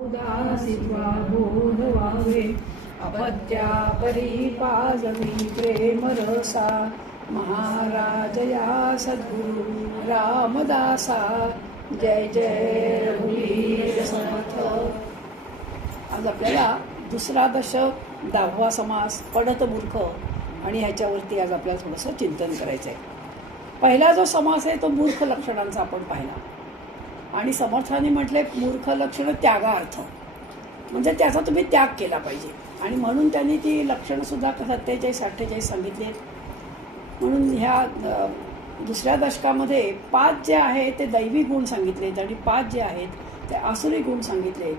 उदासित्वा बोध व्हावे अपत्या परिपाजवी प्रेम रसा महाराज या सद्गुरु रामदासा जय जय रघुवीर समर्थ. आज आपल्याला दुसरा दशक 10वा समास पडत मूर्ख आणि ह्याच्यावरती आज आपल्याला थोडंसं चिंतन करायचं आहे. पहिला जो समास आहे तो मूर्ख लक्षणांचा आपण पाहिला आणि समर्थाने म्हटले मूर्ख लक्षणं त्यागार्थ, म्हणजे त्याचा तुम्ही त्याग केला पाहिजे आणि म्हणून त्यांनी ती लक्षणंसुद्धा 47-48 सांगितली आहेत. म्हणून ह्या दुसऱ्या दशकामध्ये 5 जे आहे ते दैवी गुण सांगितलेत आणि 5 जे आहेत ते आसुरी गुण सांगितले.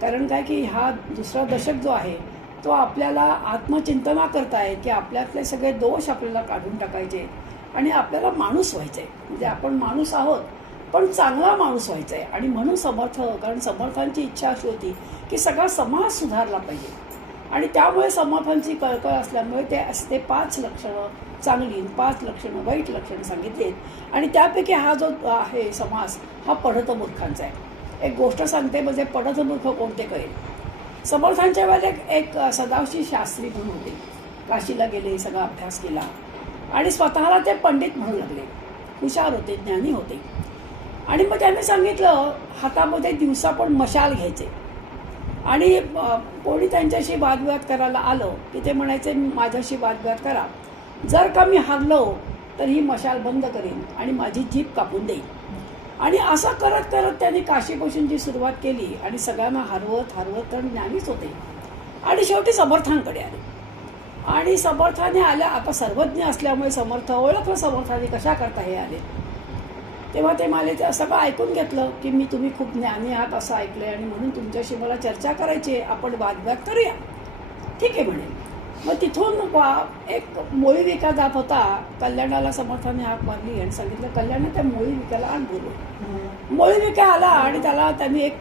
कारण काय की हा दुसरा दशक जो आहे तो आपल्याला आत्मचिंतना करतायत की आपल्यातले सगळे दोष आपल्याला काढून टाकायचे आणि आपल्याला माणूस व्हायचं आहे. म्हणजे आपण माणूस आहोत पण चांगला माणूस व्हायचा आहे. आणि म्हणून कारण समर्थांची इच्छा अशी होती की सगळा समाज सुधारला पाहिजे आणि त्यामुळे समर्थांची कळकळ असल्यामुळे ते 5 लक्षणं चांगली, 5 लक्षणं वाईट लक्षणं सांगितलीत आणि त्यापैकी हा जो आहे समास हा पढत मूर्खांचा आहे. एक गोष्ट सांगते, म्हणजे पढत मूर्ख कोणते कळेल. समर्थांच्या वेळेला एक सदाशिव शास्त्री म्हणून होते. काशीला गेले, सगळा अभ्यास केला आणि स्वतःला ते पंडित म्हणू लागले. हुशार होते, ज्ञानी होते. आणि मग त्यांनी सांगितलं हातामध्ये दिवसा पण मशाल घ्यायचे आणि कोणी त्यांच्याशी वादविवाद करायला आलं की ते म्हणायचे माझ्याशी वादविवाद करा, जर का मी हारलो तर ही मशाल बंद करीन आणि माझी जीभ कापून देईन. आणि असं करत करत त्यांनी काशीपासूनची सुरुवात केली आणि सगळ्यांना हरवत तर ज्ञानीच होते आणि शेवटी समर्थांकडे आले. आणि समर्थाने आल्या, आता सर्वज्ञ असल्यामुळे समर्थ ओळखलं समर्थाने कशा करता हे आले. तेव्हा ते मला ते सगळं ऐकून घेतलं की तुम्ही खूप ज्ञानी आहात असं ऐकलंय आणि म्हणून तुमच्याशी मला चर्चा करायची आहे, आपण वादविवाद करूया. ठीक आहे म्हणे. मग तिथून एक मोळी विका जात होता. कल्याणाला समर्थाने हाक मारली आणि सांगितलं कल्याण त्या मोळी विकाला आण बोलू. मोळी विका आला आणि त्यांनी एक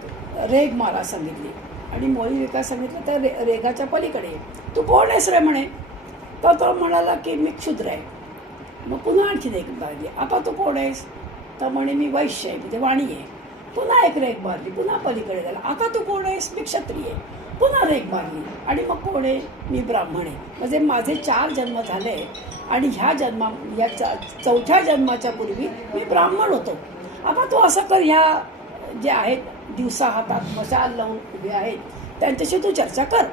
रेग मारा सांगितली आणि मोळी विका सांगितलं त्या रेगाच्या पलीकडे तू कोण आहेस रे म्हणे. तर तो म्हणाला की मी क्षुद्र आहे. मग पुन्हा आणखीन एक मारली, आता तू कोण आहेस. तर म्हणे मी वैश्य आहे, म्हणजे वाणी आहे. पुन्हा एक रेग मारली, पुन्हा पलीकडे झाला, आता तू कोण आहेस. मी क्षत्रिय आहे. पुन्हा रेग मारली आणि मग कोण आहे, मी ब्राह्मण आहे. म्हणजे माझे 4 जन्म झाले आणि या 4थ्या जन्माच्या पूर्वी मी ब्राह्मण होतो. आता तू असं कर, ह्या जे आहेत दिवसा हातात मशाल लावून उभे आहेत त्यांच्याशी तू चर्चा कर.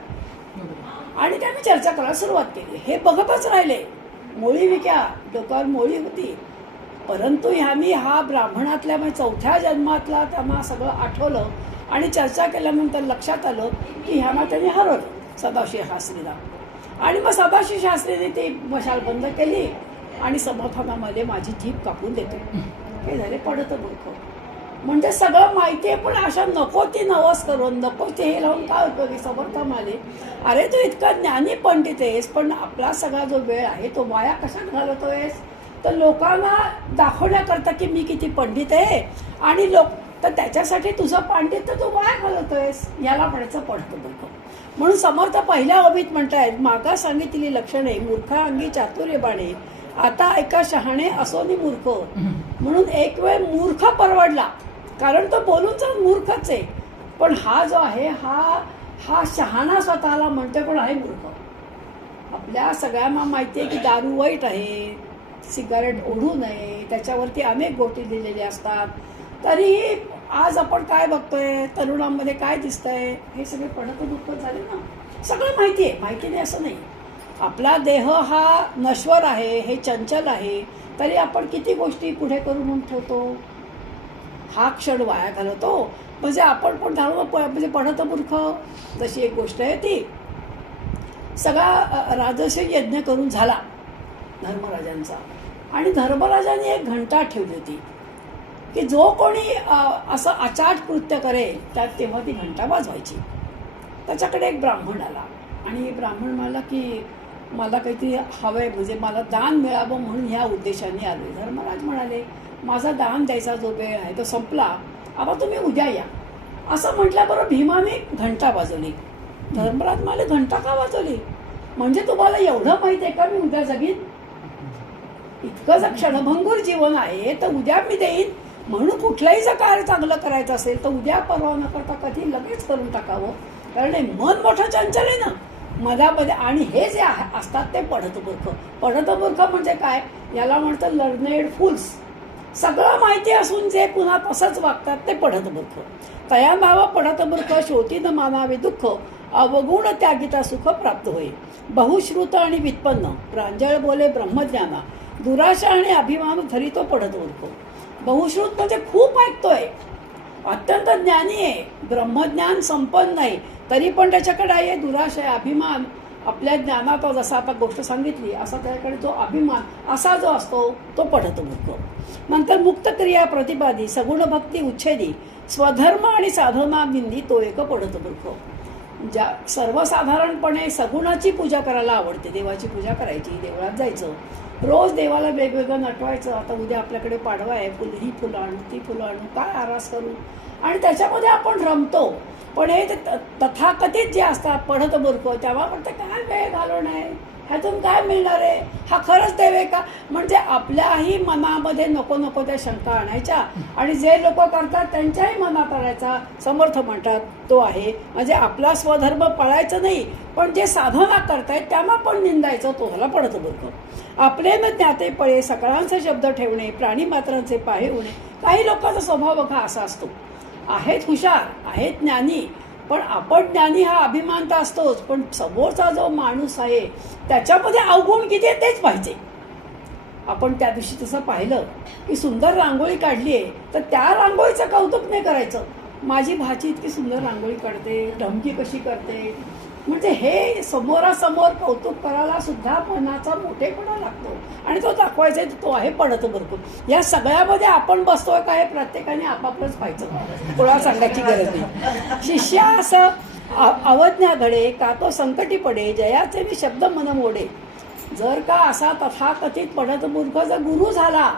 आणि त्यांनी चर्चा करायला सुरुवात केली. हे बघतच राहिले. मोळी विक्या डोक्यावर मोळी होती, परंतु ह्यांनी हा ब्राह्मणातल्या म्हणजे 4थ्या जन्मातला त्यांना सगळं आठवलं आणि चर्चा केल्यानंतर लक्षात आलं की ह्यांना त्यांनी हरवलं सदाशिव शास्त्रीला. आणि मग सदाशिव शास्त्रीने ती मशाल बंद केली आणि समर्थांमध्ये माझी जीभ कापून देतो. हे झाले पडत मूर्ख. म्हणजे सगळं माहिती आहे पण अशा नको ती नवस करून नको ते हे लावून काय उपयोगी. समर्थ म्हणाले अरे तू इतका ज्ञानी पंडित आहेस पण आपला सगळा जो वेळ आहे तो वाया कशात घालवतोयस. तर लोकांना दाखवण्याकरता की मी किती पंडित आहे आणि तर त्याच्यासाठी तुझं पांडित्य तू वाया घालवतोयस. याला म्हणायचं पडतं मूर्ख. म्हणून समर्थ पहिल्या ओबीत म्हणतायत मागा सांगितलेली लक्षणे मूर्खा अंगी चातुर्य बाणे आता ऐका शहाणे असोनी मूर्ख. म्हणून एक वेळ मूर्ख परवडला, कारण तो बोलून तर मूर्खच आहे, पण हा जो आहे हा शहाणा स्वतःला म्हणतोय पण आहे मूर्ख. आपल्या सगळ्यांना माहिती आहे की दारू वाईट आहे, सिगारेट ओढू नये, त्याच्यावरती अनेक गोष्टी दिलेल्या असतात. तरीही आज आपण काय बघतोय, तरुणांमध्ये काय दिसतंय, हे सगळे पडत दुःख झाले ना. सगळं माहिती आहे, माहिती नाही असं नाही. आपला देह हा नश्वर आहे, हे चंचल आहे, तरी आपण किती गोष्टी पुढे करून ठेवतो. हा क्षण वाया घालवतो. म्हणजे आपण पण झालो म्हणजे पडत मूर्ख. जशी एक गोष्ट आहे ती सगळा राजसी यज्ञ करून झाला धर्मराजांचा आणि धर्मराजाने एक घंटा ठेवली होती की जो कोणी असं अचाट कृत्य करेल त्यात तेव्हा ती घंटा वाजवायची. त्याच्याकडे एक ब्राह्मण आला आणि ब्राह्मण म्हणाला की मला काहीतरी हवंय, म्हणजे मला दान मिळावं म्हणून ह्या उद्देशाने आलोय. धर्मराज म्हणाले माझा दान द्यायचा जो वेळ आहे तो संपला, आता तुम्ही उद्या या. असं म्हटल्याबरोबर भीमाने घंटा वाजवली. धर्मराज म्हणाले घंटा का वाजवली, म्हणजे तुम्हाला एवढं माहिती आहे का मी उद्या जगीन. इतकं जर क्षणभंगूर जीवन आहे तर उद्या मी देईन, म्हणून कुठलंही जर कार्य चांगलं करायचं असेल तर उद्या परवा न करता कधी लगेच करून टाकावं. कारण हे मन मोठं चंचल आहे ना मधामध्ये. आणि हे जे असतात ते पढत मूर्ख. पढत मूर्ख म्हणजे काय, याला म्हणतं लर्नेड फुल्स. सगळं माहिती असून जे पुन्हा तसंच वागतात ते पढत मूर्ख. तया नाव पढत मूर्ख शोती न मानावे दुःख अवगुण त्यागिता सुख प्राप्त होईल. बहुश्रुत आणि व्युत्पन्न प्रांजळ बोले ब्रह्मज्ञाना दुराशा आणि अभिमान धरी तो पढत मूर्ख. बहुश्रुत म्हणजे खूप ऐकतोय, अत्यंत ज्ञानी आहे, ब्रह्मज्ञान संपन्न आहे, तरी पण त्याच्याकडे आहे दुराशय अभिमान. आपल्या ज्ञानात जसं आता गोष्ट सांगितली असा त्याच्याकडे जो अभिमान असा जो असतो तो पढत मूर्ख. नंतर मुक्त क्रिया प्रतिपादी सगुण भक्ती उच्छेदी स्वधर्म आणि साधना निंदी तो एक पढत मूर्ख. ज्या सर्वसाधारणपणे सगुणाची पूजा करायला आवडते, देवाची पूजा करायची, देवळात जायचं, रोज देवाला वेगवेगळं नटवायचं. आता उद्या आपल्याकडे पाडवा आहे, ही फुलं आणू ती फुलं आणू काय आरास करू, आणि त्याच्यामध्ये आपण रमतो. पण हे तथाकथित जे असतात पढत मूर्ख तेव्हा पण ते काय वेळ घालवणं आहे, ह्यातून काय मिळणार आहे, हा खरंच देव आहे का, म्हणजे आपल्याही मनामध्ये नको नको त्या शंका आणायच्या आणि जे लोक करतात त्यांच्याही मनात आणायचा. समर्थ म्हणतात तो आहे म्हणजे आपला स्वधर्म पळायचं नाही, पण जे साधना करतायत त्यांना पण निंदायचं, तो झाला पढत मूर्ख. आपले न ज्ञाते पळे सकळांचे शब्द ठेवणे प्राणी मात्रांचे पाहे होणे. काही लोकांचा स्वभाव बघा असा असतो, आहेत हुशार, आहेत ज्ञानी, पण आपण ज्ञानी हा अभिमान तर असतोच, पण समोरचा जो माणूस आहे त्याच्यामध्ये अवगुण किती आहे तेच पाहिजे. आपण त्या दिवशी तसं पाहिलं की सुंदर रांगोळी काढली आहे तर त्या रांगोळीचं कौतुक नाही करायचं, माझी भाची इतकी सुंदर रांगोळी काढते, ढमकी कशी करते, म्हणजे हे समोरासमोर कौतुक करायला सुद्धा मनाचा मोठेपणा लागतो आणि तो दाखवायचा तो आहे पढत मूर्ख. या सगळ्यामध्ये आपण बसतोय का हे प्रत्येकाने आपापलंच पाहायचं, कोणाला सांगायची गरज नाही. शिष्या असं अवज्ञा घडे का तो संकटी पडे जयाचे मी शब्द मन मोडे. जर का असा तथाकथित पढत मूर्ख जर गुरु झाला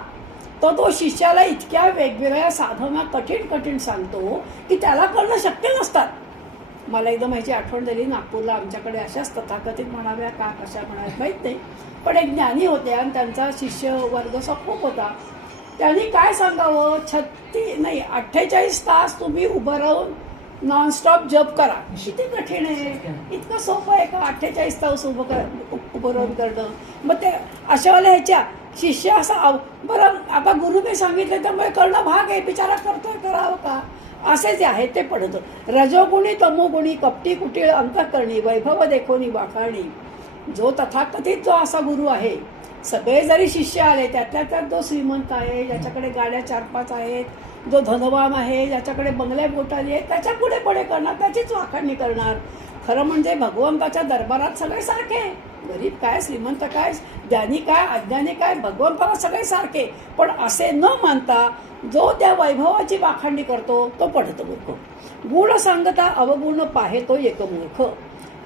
तर तो शिष्याला इतक्या वेगवेगळ्या साधना कठीण कठीण सांगतो की त्याला करणं शक्य नसतात. मला एकदम ह्याची आठवण झाली, नागपूरला आमच्याकडे अशाच तथाकथित म्हणाव्या का कशा म्हणाव्या माहीत नाही, पण एक ज्ञानी होते आणि त्यांचा शिष्य वर्ग असा खूप होता. त्यांनी काय सांगावं, 48 तास तुम्ही उभं राहून नॉनस्टॉप जप करा. किती कठीण आहे, इतकं सोपं आहे का 48 तास उभं राहून करणं. मग ते अशावाल्या ह्याच्या शिष्य असा बरं आता गुरुने सांगितलं त्यामुळे करणं भाग आहे, बिचारा करतोय, करावं का, असे जे आहे ते पढत. रजोगुणी तमोगुणी कपटी कुटीळ अंतःकरणी वैभव देखोनी वाखाणी. जो तथाकथित जो असा गुरु आहे, सगळे जरी शिष्य आले त्यातल्या त्यात जो श्रीमंत आहे, ज्याच्याकडे गाड्या 4-5 आहेत, जो धनवान आहे, ज्याच्याकडे बंगल्या मोठाली आहेत, त्याच्या पुढे पुढे करणार, त्याचीच वाखाणणी करणार. खरं म्हणजे भगवंताच्या दरबारात सगळे सारखे, गरीब काय श्रीमंत काय, ज्ञानी काय अज्ञानी काय, भगवंताला सगळे सारखे, पण असे न मानता जो त्या वैभवाची वाखाणणी करतो तो पढत मूर्ख. गुण सांगता अवगुण पाहे तो एक मूर्ख.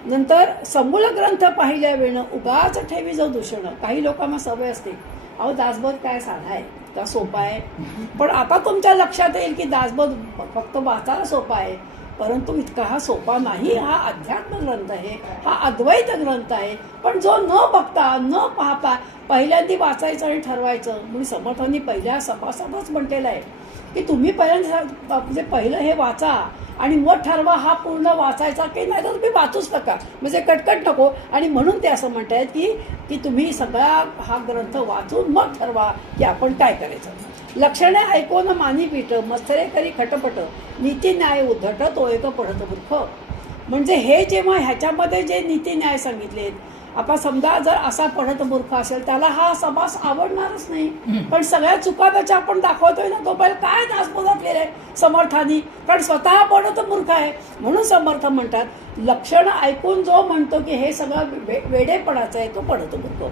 नंतर समूल ग्रंथ पाहिल्या वेळं उगाच ठेवी जो दूषण. काही लोकांना सवय असते, अहो दासबोध काय साधा आहे का सोपा आहे, पण आता तुमच्या लक्षात येईल की दासबोध फक्त वाचायला सोपा आहे, परंतु इतका हा सोपा नाही. हा अध्यात्म ग्रंथ आहे, हा अद्वैत ग्रंथ आहे, पण जो न बघता न पाहता पहिल्यांदा वाचायचं आणि ठरवायचं. म्हणून समर्थांनी पहिल्या सभासभच म्हटलेलं आहे की तुम्ही पहिल्यांदा म्हणजे पहिलं हे वाचा आणि मग ठरवा हा पूर्ण वाचायचा की नाही तर तुम्ही वाचूच नका, म्हणजे कटकट नको. आणि म्हणून ते असं म्हणतायत की तुम्ही सगळा हा ग्रंथ वाचून मग ठरवा की आपण काय करायचं. लक्षणे ऐकून मानी पीठ मत्सरे करी खटपट नीती न्याय उद्धट तो एक पढत मूर्ख. म्हणजे हे जेव्हा ह्याच्यामध्ये जे नीती न्याय सांगितलेत, आता समजा जर असा पढत मूर्ख असेल त्याला हा समास आवडणारच नाही, पण सगळ्या चुका त्याच्या आपण दाखवतोय ना, तो पहिले काय दासबोधात लिहिलंय समर्थांनी, कारण स्वतः पढत मूर्ख आहे. म्हणून समर्थ म्हणतात लक्षण ऐकून जो म्हणतो की हे सगळं वेडेपणाचं आहे तो पढत मूर्ख.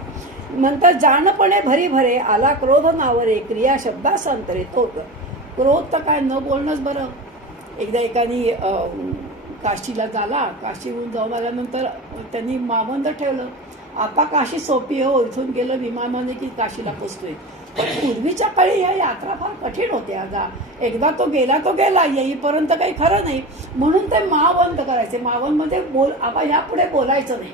नंतर जाणपणे भरी भरे आला क्रोध नावरे क्रिया शब्दासांतरे तो. क्रोध तर काय न बोलणंच बरं. एकदा एकाने काशीला झाला, काशीहून जाऊन आल्यानंतर त्यांनी मावंद ठेवलं, आता काशी सोपी हो, इथून गेलं विमानाने की काशीला पोचतोय. पण पूर्वीच्या काळी ह्या यात्रा फार कठीण होत्या. एकदा तो गेला येईपर्यंत काही खरं नाही, म्हणून ते मावंद करायचे. मावंदमध्ये आता ह्यापुढे बोलायचं नाही,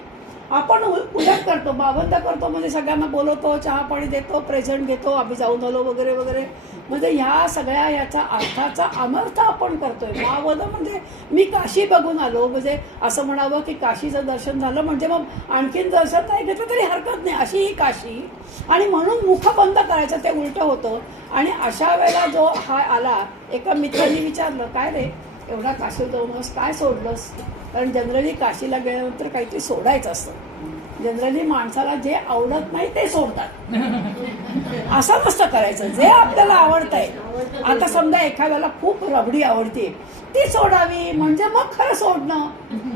आपण उलट करतो, बाबंद करतो, म्हणजे सगळ्यांना बोलवतो, चहा पाणी देतो, प्रेझेंट घेतो, आम्ही जाऊन आलो वगैरे वगैरे. म्हणजे ह्या सगळ्या याचा अर्थाचा अनर्थ आपण करतोय. मावध म्हणजे मी काशी बघून आलो, म्हणजे असं म्हणावं की काशीचं दर्शन झालं म्हणजे मग आणखीन दर्शन नाही घेतलं तरी हरकत नाही, अशी ही काशी. आणि म्हणून मुख बंद करायचं ते उलटं होतं. आणि अशा वेळेला जो हा आला, एका मित्राने विचारलं, काय रे एवढा काशीला जाऊनस, काय सोडलंस? कारण जनरली काशीला गेल्यानंतर काहीतरी सोडायचं असतं. जनरली माणसाला जे आवडत नाही ते सोडतात. असं नसतं करायचं, जे आपल्याला आवडतंय. आता समजा एखाद्याला खूप रबडी आवडते, ती सोडावी, म्हणजे मग खरं सोडणं.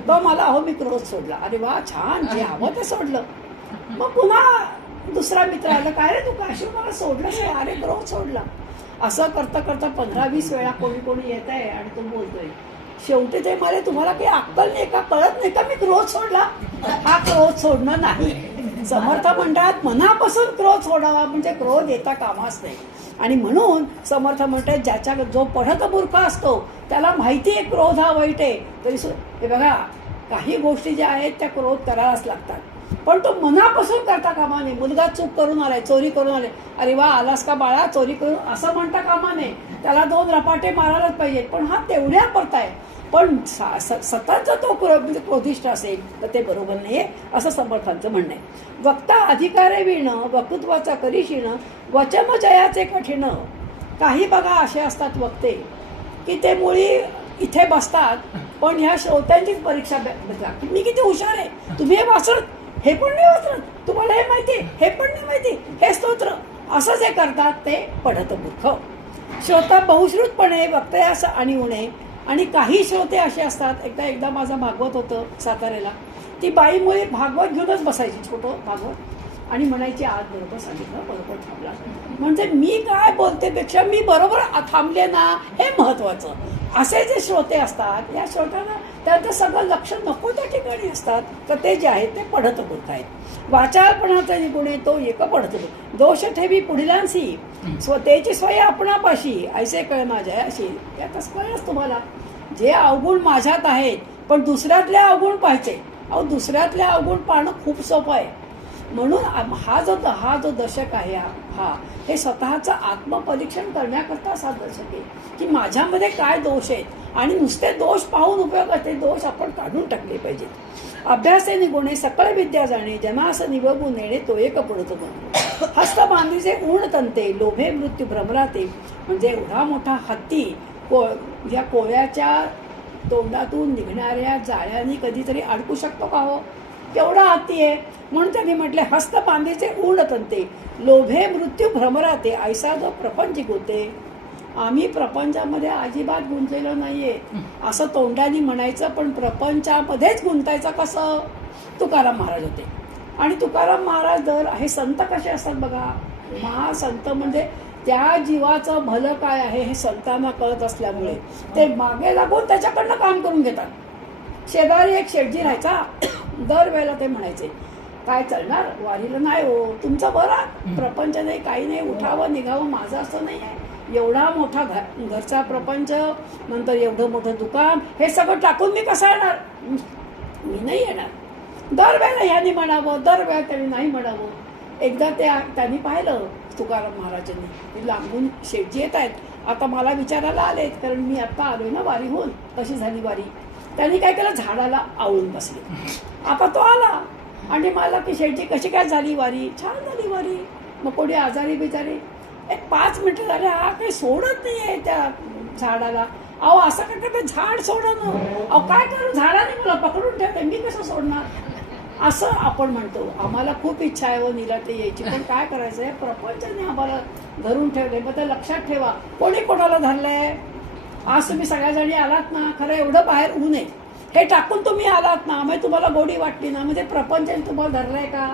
तो मला मी क्रोध सोडला, अरे वा छान, जे हवं ते सोडलं. मग पुन्हा दुसरा मित्र आला, काय रे तू काशी मला सोडलंस, अरे क्रोध सोडला. असं करता करता 15-20 वेळा कोणी कोणी येत आहे आणि तो बोलतोय. शेवटी ते मला, तुम्हाला काही अक्कल नाही का, कळत नाही का मी क्रोध सोडला? हा क्रोध सोडणं नाही. समर्थ म्हणतात मनापासून क्रोध सोडावा, म्हणजे क्रोध येता कामाच नाही. आणि म्हणून समर्थ म्हणतात ज्याच्या जो पढत मूर्ख असतो त्याला माहिती आहे क्रोध हा वाईट आहे, तरी हे बघा काही गोष्टी ज्या आहेत त्या क्रोध करायलाच लागतात, पण तो मनापासून करता कामा नये. मुलगा चूक करून आलाय, चोरी करून आले, अरे वा आलास का बाळा चोरी करून, असं म्हणता कामा नये. त्याला 2 रपाटे मारायलाच पाहिजेत, पण हा तेवढ्या करताय. पण सतत जर तो म्हणजे क्रोधिष्ठ असेल तर ते बरोबर नाहीये, असं समर्थांचं म्हणणं आहे. वक्ता अधिकारे विण वक्तृत्वाचा करीशीण वचन जयाचे कठीण. काही बघा असे असतात वक्ते की ते मुळी इथे बसतात, पण ह्या श्रोत्यांचीच परीक्षा बघा मी किती हुशार आहे, तुम्ही हे वाचत, हे पण नाही वाचत, तुम्हाला हे माहिती, हे पण नाही माहिती, हे स्तोत्र, असं जे करतात ते पढत मूर्ख. श्रोता बहुश्रुतपणे वक्तयास आणि उणे. आणि काही श्रोते असे असतात, एकदा माझं भागवत होतं साताऱ्याला, ती बाई मुळे भागवत घेऊनच बसायची, छोटं भागवत, आणि म्हणायची आज बरोबर सांगितलं, बरोबर थांबला. म्हणजे मी काय बोलते पेक्षा मी बरोबर थांबले ना, हे महत्वाचं. असे जे श्रोते असतात, या श्रोत्यांना त्यांचं सगळं लक्ष नको त्या ठिकाणी असतात, तर ते जे आहेत ते पढत मूर्ख आहेत. वाचाळपणाचा निगुणे तो एक पढत मूर्ख. दोष ठेवी पुढिलांसी स्वतःची स्वय आपणापाशी, ऐसे कळ माझ्या अशी. त्यातच कळच तुम्हाला जे अवगुण माझ्यात आहेत, पण दुसऱ्यातले अवगुण पाहायचे. अहो दुसऱ्यातले अवगुण पाहणं खूप सोपं आहे. म्हणून हा जो दर्शक आहे, हा हे स्वतःचं आत्मपरीक्षण करण्याकरता असा दर्शक आहे की माझ्यामध्ये काय दोष आहेत, आणि नुसते दोष पाहून उपयोग, ते दोष आपण काढून टाकले पाहिजेत. अभ्यासे निगुणे सकळ विद्या जाणे जनास निवगू नेणे तो एक पडतो म्हणून. हस्त बांधीचे ऊण तंते लोभे मृत्यू भ्रमराते. म्हणजे एवढा मोठा हत्ती या कोळ्याच्या तोंडातून निघणाऱ्या जाळ्याने कधीतरी अडकू शकतो का हो? केवढा हत्ती आहे. म्हणून त्यांनी म्हटले हस्त बांधीचे ऊण तंते लोभे मृत्यू भ्रमराते. ऐसा जो प्रपंच गुंते. आम्ही प्रपंचामध्ये अजिबात गुंतलेलो नाहीये असं तोंडाने म्हणायचं, पण प्रपंचामध्येच गुंतायचं कसं? तुकाराम महाराज होते. आणि तुकाराम महाराज हे संत कसे असतात बघा, महासंत म्हणजे त्या जीवाचं भलं काय आहे हे संतांना कळत असल्यामुळे ते मागे लागून त्याच्याकडनं काम करून घेतात. शेजारी एक शेठजी राहायचा, दरवेळेला ते म्हणायचे काय चालणार वारीला नाही हो, तुमचं बरं प्रपंच नाही, काही नाही, उठावं निघावं, माझं असं नाही आहे. एवढा मोठा घरचा प्रपंच, नंतर एवढं मोठं दुकान, हे सगळं टाकून मी कसं येणार? मी नाही येणार. दरवेळेला ह्यानी म्हणावं, दरवेळेला त्यांनी नाही म्हणावं. एकदा त्यांनी पाहिलं तुकाराम महाराजांनी, ते लांबून शेठजी येत आहेत, आता मला विचारायला आलेत, कारण मी आता आलोय ना वारीहून, कशी झाली वारी. त्यांनी काय केलं, झाडाला आवळून बसले. आता तो आला आणि मला की शेठजी कशी काय झाली वारी? छान झाली वारी. मग कोणी आजारी बिजारी? एक 5 मिनिटं झाले, हा काही सोडत नाही आहे त्या झाडाला. अहो असं काय करते, झाड सोडणं, अहो काय करू, झाडाने मला पकडून ठेवते, मी कसं सोडणार? असं आपण म्हणतो. आम्हाला खूप इच्छा आहे व निराते यायची, पण काय करायचं आहे, प्रपंचाने आम्हाला धरून ठेवले. मग ते लक्षात ठेवा, कोणी कोणाला धरलंय? आज तुम्ही सगळ्या जणी आलात ना, खरं एवढं बाहेर होऊ नये, हे टाकून तुम्ही आलात ना, म्हणजे तुम्हाला गोडी वाटली ना, म्हणजे प्रपंचाने तुम्हाला धरलंय का?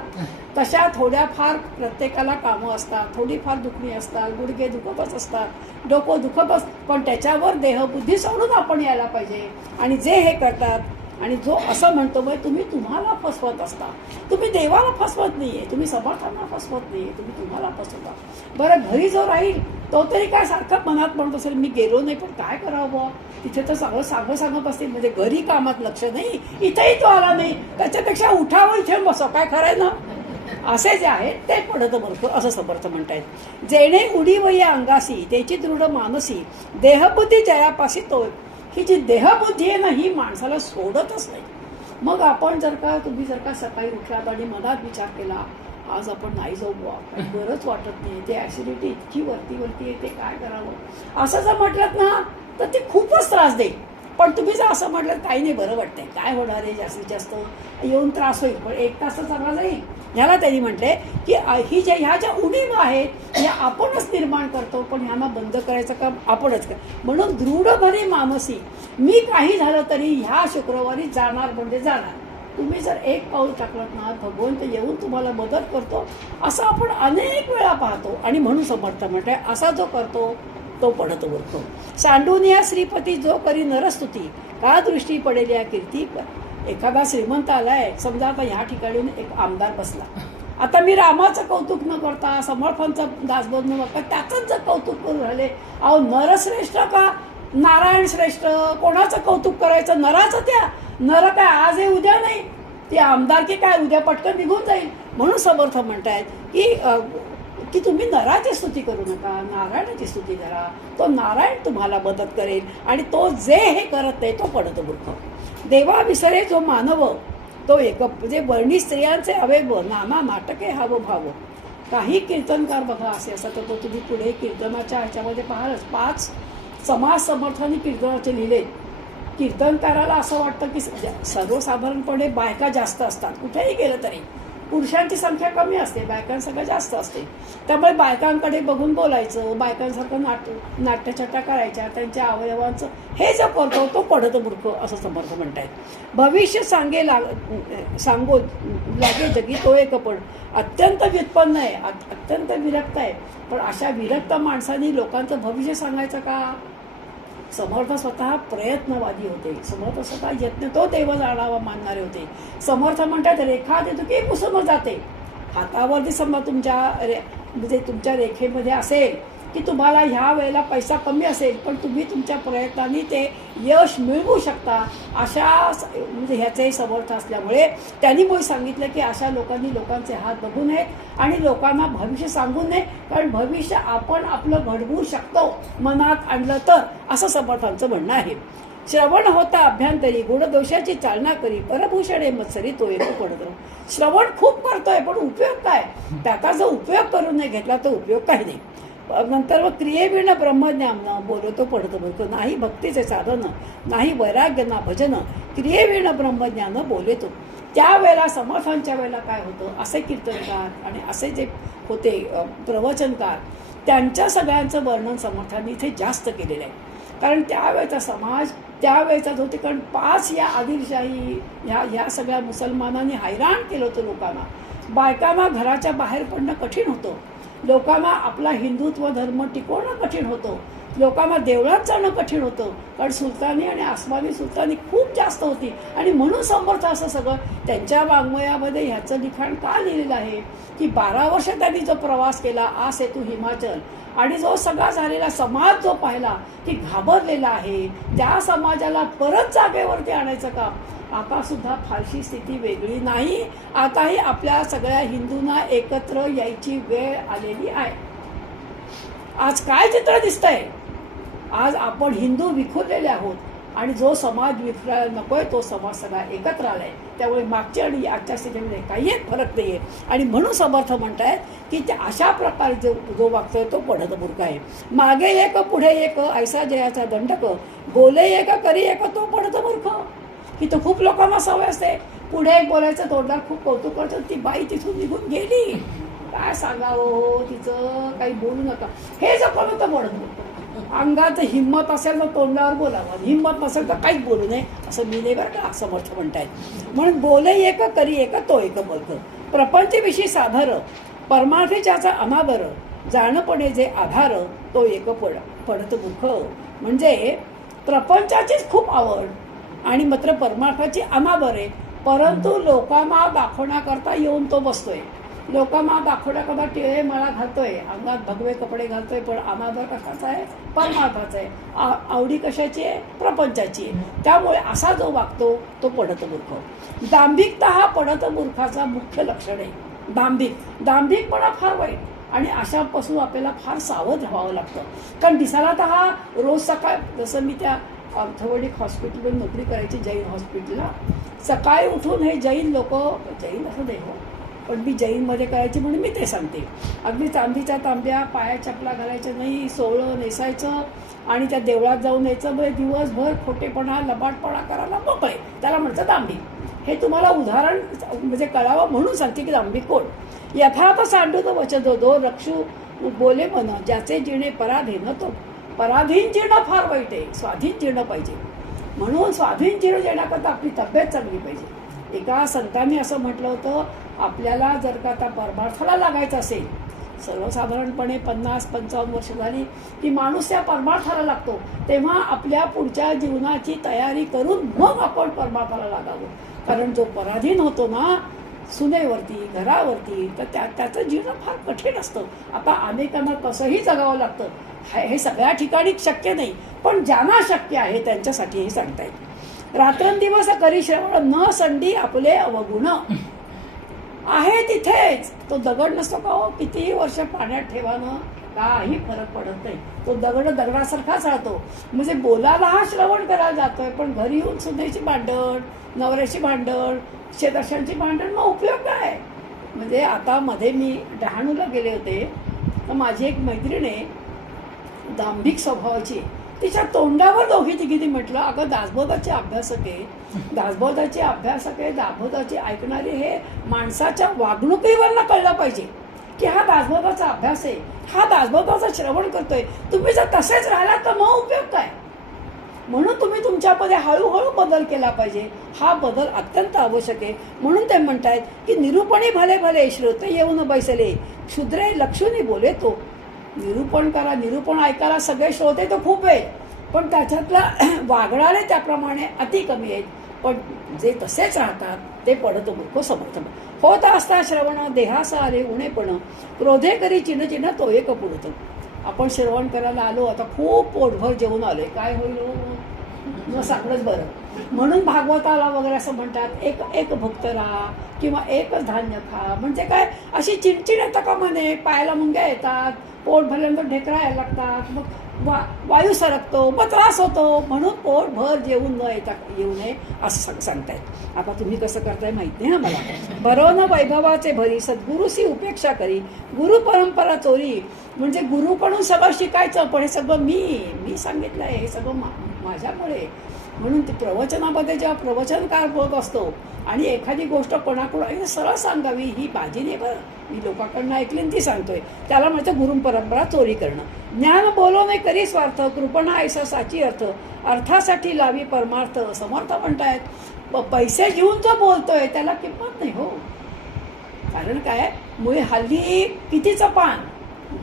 तशा थोड्याफार प्रत्येकाला कामं असतात, थोडीफार दुखणी असतात, गुडघे दुखतच असतात, डोकं दुखतच, पण त्याच्यावर देहबुद्धी सोडून आपण यायला पाहिजे. आणि जे हे करतात आणि जो असं म्हणतो म्हणजे तुम्ही तुम्हाला फसवत असता. तुम्ही देवाला फसवत नाहीये, तुम्ही समर्थांना फसवत नाहीये, तुम्ही तुम्हाला फसवता. बरं घरी जो राहील तो तरी काय सारखं मनात म्हणत असेल मी गेलो नाही पण काय करावं बुवा, तिथे तर सगळं सांगत असतील, म्हणजे घरी कामात लक्ष नाही, इथेही तो आला नाही, त्याच्यापेक्षा उठावं इथे बसव, काय खरंय ना. असे जे आहेत ते पडत बरं असं समर्थ म्हणतायत. जेणे उडी वही अंगासी त्याची दृढ मानसी देहबुद्धी जयापासी तो. ही जी देहबुद्धी आहे ना ही माणसाला सोडतच नाही. मग आपण तुम्ही जर का सकाळी उठलात आणि मनात विचार केला आज आपण नाही जाऊ बुवा, काही बरंच वाटत नाही, ते ॲसिडिटी इतकी वरती येते, काय करावं असं जर म्हटलं ना तर ते खूपच त्रास देईल. पण तुम्ही जर असं म्हटलं काही नाही बरं वाटतंय, काय होणार आहे, जास्तीत जास्त येऊन त्रास होईल पण 1 तास चांगला जाईल. ह्याला त्यांनी म्हटले की ह्या ज्या उणीव आहेत ह्या आपणच निर्माण करतो, पण ह्यांना बंद करायचं काम आपणच कर. म्हणून दृढ भरी मानसी मी काही झालं तरी ह्या शुक्रवारी जाणार म्हणजे जाणार. तुम्ही जर एक पाऊल टाकलं ना भगवंत येऊन तुम्हाला मदत करतो. असं आपण अनेक वेळा पाहतो. आणि म्हणून समर्थ म्हणते असा जो करतो तो पडत उरतो. सांडून या श्रीपती जो करी नरस्तुती का दृष्टी पडेल या कीर्ती. एखादा श्रीमंत आलाय, समजा आता ह्या ठिकाणी एक आमदार बसला, आता मी रामाचं कौतुक न करता समर्थांचं दासबोध न करता त्याचंच जर कौतुक करून राहिले, अहो नरश्रेष्ठ का नारायण श्रेष्ठ, कोणाचं कौतुक करायचं, नराचं. त्या नर काय आज आहे उद्या नाही, ती आमदारकी काय उद्या पटकन निघून जाईल. म्हणून समर्थ म्हणतायत की तुम्ही नराची स्तुती करू नका, नारायणाची स्तुती करा. तो नारायण तुम्हाला मदत करेल आणि तो जे हे करत नाही तो पडत मूर्ख. देवा विसरे जो मानव तो एक म्हणजे वर्णी स्त्रियांचे अवयव नाना नाटके हाव भाव. काही कीर्तनकार बघा असे असतात तर तुम्ही पुढे कीर्तनाच्या ह्याच्यामध्ये पाहालच 5 समाज समर्थांनी कीर्तनाचे लिहिले. कीर्तनकाराला असं वाटतं की सर्वसाधारणपणे बायका जास्त असतात, कुठेही गेलं तरी पुरुषांची संख्या कमी असते, बायकांसंख्या जास्त असते. त्यामुळे बायकांकडे बघून बोलायचं, बायकांसारखं नाट्यछटा करायच्या, त्यांच्या अवयवांचं हे जो करतो तो पडत मूर्ख असं समर्थ म्हणतायत. भविष्य सांगो लागे जगी तो एक पण अत्यंत व्युत्पन्न आहे, अत्यंत विरक्त आहे. पण अशा विरक्त माणसांनी लोकांचं भविष्य सांगायचं का. समर्थ स्वतः प्रयत्नवादी होते, समर्थ स्वतः यत्न तो देव जाणावा मानणारे होते. समर्थ म्हणतात रेखा देतो की पुसून जाते. हातावरती समजा तुमच्या रेखेमध्ये असेल की तुम्हाला ह्या वेळेला पैसा कमी असेल पण तुम्ही तुमच्या प्रयत्नांनी ते यश मिळवू शकता. अशा म्हणजे ह्याचेही समर्थ असल्यामुळे त्यांनी मग सांगितलं की अशा लोकांनी लोकांचे हात बघू नयेत आणि लोकांना भविष्य सांगू नये, कारण भविष्य आपण आपलं घडवू शकतो मनात आणलं तर, असं समर्थांचं म्हणणं आहे. श्रवण होता अभ्यंतरी गुणदोषाची चालना करी परभूषणे मत्सरी तो एक पडतो. श्रवण खूप करतोय पण उपयोग काय, त्याचा जो उपयोग करून नाही घेतला तो उपयोग काही नाही. नंतर मग क्रियेविण ब्रह्मज्ञान बोलतो पडतो बोलतो. नाही भक्तीचे साधन, नाही वैराग्य ना भजन, क्रियेविण ब्रह्मज्ञान बोलेतो. त्यावेळेला समर्थांच्या वेळेला काय होतं, असे कीर्तनकार आणि असे जे होते प्रवचनकार त्यांच्या सगळ्यांचं वर्णन समर्थांनी इथे जास्त केलेलं आहे. कारण त्यावेळेचा समाज त्यावेळेचा होते, कारण 5 या आदिलशाही ह्या सगळ्या मुसलमानांनी हैराण केलं होतं लोकांना. बायकांना घराच्या बाहेर पडणं कठीण होतं, लोकांना आपला हिंदुत्व धर्म टिकवणं कठीण होतं, लोकांना देवळात जाणं कठीण होतं, कारण सुलतानी आणि आसमानी सुलतानी खूप जास्त होती. आणि म्हणून समर्थ असं सगळं त्यांच्या वाङ्मयामध्ये ह्याचं लिखाण का लिहिलेलं आहे की 12 वर्ष त्यांनी जो प्रवास केला आ सेतू हिमाचल, आणि जो सगळा झालेला समाज जो पाहिला की घाबरलेला आहे, त्या समाजाला परत जागेवरती आणायचं काम. आता सुद्धा फारशी स्थिती वेगळी नाही, आताही आपल्या सगळ्या हिंदूंना एकत्र यायची वेळ आलेली आहे. आज काय चित्र दिसतंय, आज आपण हिंदू विखुरलेले आहोत आणि जो समाज विखरायला नकोय तो समाज सगळा एकत्र आलाय. त्यामुळे मागच्या आणि आजच्या स्थितीमध्ये काही एक फरक नाही आहे. आणि म्हणून समर्थ म्हणतायत की त्या अशा प्रकारे जो वागतोय तो पडत मूर्ख आहे. मागे एक पुढे एक ऐसा जयाचा दंडक, बोले एक करी एक तो पडत मूर्ख. की तर खूप लोकांना सवय असते पुढे एक बोलायचं, तोंडात खूप कौतुक करतं, ती बाई तिथून निघून गेली, काय सांगावं तिचं, काही बोलू नका. हे जर कोण तर पडत मूर्ख. अंगात हिंमत असेल तर तोंडावर बोलावं, हिंमत नसेल तर काहीच बोलू नये असं मी नाही बरं का समर्थ म्हणतायत. म्हणून बोले एक करी एक तो एक मूर्ख. प्रपंचविषयी साधार परमार्थीच्याचा अनादर, जाणपणे जे आधार तो एक पडत मूर्ख. म्हणजे प्रपंचाचीच खूप आवड आणि मात्र परमार्थाची अनाबर आहे. परंतु लोकांना दाखवण्याकरता येऊन तो बसतोय, लोकांना दाखवण्याकरता टिळे मला घालतोय, अंगात भगवे कपडे घालतोय, पण अनादर कशाचा आहे? परमार्थाचा आहे. आवडी कशाची आहे? प्रपंचाची आहे. त्यामुळे असा जो वागतो तो पढत मूर्ख. दांभिकता हा पढत मूर्खाचा मुख्य लक्षण आहे. दांभिकपणा फार वाईट, आणि अशापासून आपल्याला फार सावध राहावं लागतं. कारण दिसायला तर हा रोज सकाळ, जसं मी त्या ऑर्थोपेडिक हॉस्पिटलवर नोकरी करायची जैन हॉस्पिटलला, सकाळी उठून हे जैन लोक, जैन असं नाही हो, पण मी जैनमध्ये करायची म्हणून मी ते सांगते. अगदी चांदीच्या तांब्या, पाया चपला घालायच्या नाही, सोवळं नेसायचं आणि त्या देवळात जाऊन यायचं. म्हणजे दिवसभर खोटेपणा लबाडपणा करायला मोकळे, त्याला म्हणतं दांभिक. हे तुम्हाला उदाहरण म्हणजे कळावं म्हणून सांगते की दांभिक कोण. यथार्थ सांडू तो वचन दो रक्षू बोले मन, ज्याचे जिणे पराधीन तो. पराधीन जिणं फार वाईट आहे, स्वाधीन जिणं पाहिजे. म्हणून स्वाधीन जिणं देण्याकरता आपली तब्येत चांगली पाहिजे. एका संतांनी असं म्हटलं होतं, आपल्याला जर का आता परमार्थाला लागायचं असेल, सर्वसाधारणपणे 50-55 वर्ष झाली की माणूस त्या परमार्थाला लागतो, तेव्हा आपल्या पुढच्या जीवनाची तयारी करून मग आपण परमार्थाला लागावं. कारण जो पराधीन होतो ना सुनेवरती, घरावरती, तर त्याचं जीवन फार कठीण असतं. आता अनेकांना कसंही जगावं लागतं. हे सगळ्या ठिकाणी शक्य नाही, पण ज्यांना शक्य आहे त्यांच्यासाठी हे सांगता येईल. रात्रंदिवस करी श्रवण न संडी आपले अवगुण. आहे तिथेच तो दगड नसतो का हो, कितीही वर्ष पाण्यात ठेवानं काही फरक पडत नाही. तो दगड दगडासारखाच राहतो. म्हणजे बोलायला हा श्रवण करायला जातोय, पण घरी येऊन सुनेची भांडण, नवऱ्याची भांडण, शेजारच्यांची भांडण, मग उपयोग काय? म्हणजे आता मध्ये मी डहाणूला गेले होते, तर माझी एक मैत्रीण आहे दांभिक स्वभावाची. तिच्या तोंडावर दोघी तिघींनी म्हटलं, अगं दासबोधाचे अभ्यासक आहे, दासबोधाचे अभ्यासक आहे, दासबोधाचे ऐकणारे, हे माणसाच्या वागणुकीवरनं कळलं पाहिजे की हा दासबोधाचा अभ्यास आहे, हा दासबोधाचं श्रवण करतोय. तुम्ही जर तसेच राहिलात तर मग उपयोग काय? म्हणून तुम्ही तुमच्यामध्ये हळूहळू बदल केला पाहिजे. हा बदल अत्यंत आवश्यक आहे. म्हणून ते म्हणतायत की निरूपणी भले भले श्रोते येऊन बैसले, क्षुद्रे लक्षुनी बोले तो. निरूपण करा, निरूपण ऐकायला सगळे श्रोते तर खूप आहेत, पण त्याच्यातला वागणारे त्याप्रमाणे अति कमी आहेत. पण जे तसेच राहतात ते पडतो मूर्ख समर्थ. होत असता श्रवण देहासा आले उणेपण, क्रोधे करी चिन्ह चिन्ह तो एक पुढतं. आपण श्रवण करायला आलो, आता खूप पोटभर जेवून आलोय, काय होईल मग सांगणंच बरं. म्हणून भागवताला वगैरे असं म्हणतात, एक भुक्त राहा किंवा एकच धान्य खा. म्हणजे काय, अशी चिडचिड येतं का म्हणे, पायाला मुंग्या येतात, पोट भरल्यानंतर ढेकरा यायला लागतात, मग वायू सरकतो, मग त्रास होतो. म्हणून पोटभर जेवून न येऊ नये असं सांगतायत. आता तुम्ही कसं करताय माहित नाही मला. बरोन वैभवाचे भरी सद्गुरूसी उपेक्षा करी, गुरु परंपरा चोरी. म्हणजे गुरुकडून सगळं शिकायचं, पण हे सगळं मी सांगितलं आहे, हे सगळं माझ्यामुळे. म्हणून ते प्रवचनामध्ये जेव्हा प्रवचनकार बोलत असतो आणि एखादी गोष्ट कोणाकडून सरळ सांगावी, ही माझी नाही बरं, मी लोकांकडनं ऐकली ती सांगतोय, त्याला म्हणतं गुरु परंपरा चोरी करणं. ज्ञान बोलो नाही करी स्वार्थ, कृपणा ऐसा साची अर्थ, अर्थासाठी लावी परमार्थ. समर्थ म्हणतायत पैसे घेऊन जो बोलतोय त्याला किंमत नाही हो. कारण काय, मुळे हल्ली कितीचं पान.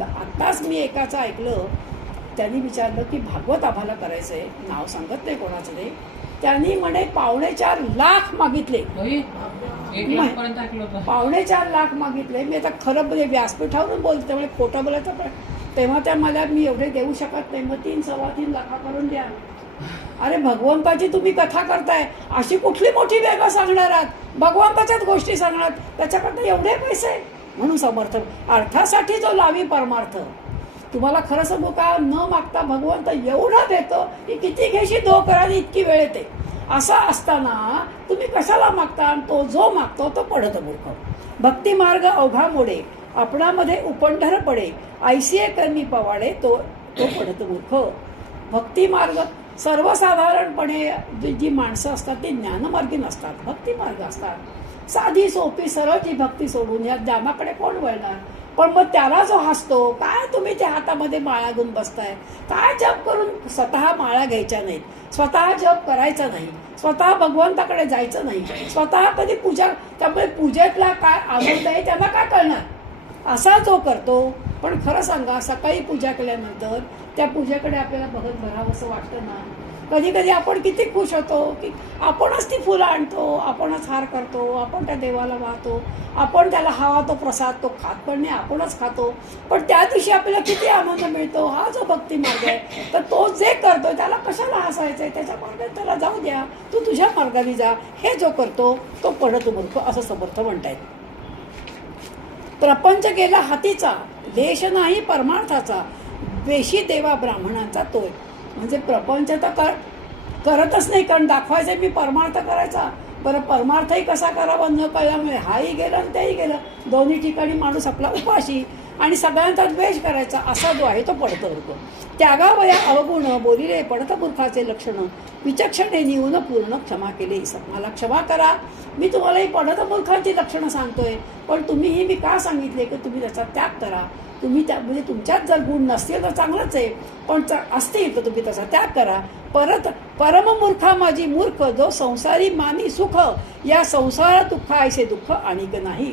आत्ताच मी एकाचं ऐकलं, त्यांनी विचारलं की भागवत आम्हाला करायचं आहे, नाव सांगत नाही कोणाचं नाही, त्यांनी म्हणे 4.25 लाख मागितले. 4.25 लाख मागितले. मी आता खरं म्हणजे व्यासपीठावरून बोलते, त्यामुळे खोटं बोलायचं, तेव्हा त्या मला मी एवढे देऊ शकत नाही, मग 3-3.25 लाख करून द्या. अरे भगवंताची तुम्ही कथा करताय, अशी कुठली मोठी वेगळं सांगणार आहात, भगवंताच्याच गोष्टी सांगणार, त्याच्याकडनं एवढे पैसे. म्हणून समर्थ अर्थासाठी जो लावी परमार्थ. तुम्हाला खरं सांगू का, न मागता भगवंत एवढा देतो की किती घेशी दो करायला इतकी वेळ येते. असा असताना तुम्ही कशाला मागता? तो जो मागतो तो पडत मूर्ख. भक्ती मार्ग अवघा मोडे, आपणामध्ये उपंढर पडे, ऐसिये कर्मी पवाडे, तो पडत मूर्ख. भक्ती मार्ग सर्वसाधारणपणे जी माणसं असतात ती ज्ञानमार्गी नसतात, भक्ती मार्ग असतात. साधी सोपी सरळ जी भक्ती सोडून या ज्ञानाकडे कोण वळणार? पण मग त्याला जो हसतो, काय तुम्ही त्या हातामध्ये माळा घेऊन बसताय, काय जप करून स्वतः माळा घ्यायच्या नाहीत, स्वतः जप करायचा नाही, स्वतः भगवंताकडे जायचं नाही, स्वतः कधी पूजा, त्यामुळे पूजेतला काय आनंद आहे त्यांना काय कळणार? असा जो करतो. पण खरं सांगा, सकाळी पूजा केल्यानंतर त्या पूजेकडे आपल्याला बघत भरावं असं वाटतं ना. कधी कधी आपण किती खुश होतो की आपणच ती फुलं आणतो, आपणच हार करतो, आपण त्या देवाला वाहतो, आपण त्याला हवा तो प्रसाद तो खात पण नाही, आपणच खातो. पण त्या दिवशी आपल्याला किती आनंद मिळतो. हा जो भक्ती मार्ग आहे, तर तो जे करतो त्याला कशाला हसायचं आहे, त्याच्या मार्गाने त्याला जाऊ द्या, तू तुझ्या मार्गाने जा. हे जो करतो तो पडतो मूर्ख, असं समर्थ म्हणतायत. प्रपंच गेला हातीचा, देश नाही परमार्थाचा, वेशी देवा ब्राह्मणांचा तोय. म्हणजे प्रपंच तर करतच नाही, कारण दाखवायचं मी परमार्थ करायचा. बरं, परमार्थही कसा करावा न कळल्यामुळे हाही गेलं आणि तेही गेलं. दोन्ही ठिकाणी माणूस आपला उपाशी आणि सगळ्यांचा द्वेष करायचा, असा जो आहे तो पडतो मूर्ख. त्यागावया अवगुण बोलिले पडत मूर्खाचे लक्षण, विचक्षणे निवून पूर्ण क्षमा केले. मला क्षमा करा, मी तुम्हाला ही पडत मूर्खांची लक्षणं सांगतोय, पण तुम्ही ही मी का सांगितले की तुम्ही त्याचा त्याग करा. तुम्ही त्या म्हणजे तुमच्यात जर गुण नसतील तर चांगलंच आहे, पण असतील तर तुम्ही त्याचा त्याग करा. परत परममूर्खा माझी मूर्ख, जो संसारी मानी सुख, या संसार दुःख ऐसे दुःख आणिक नाही.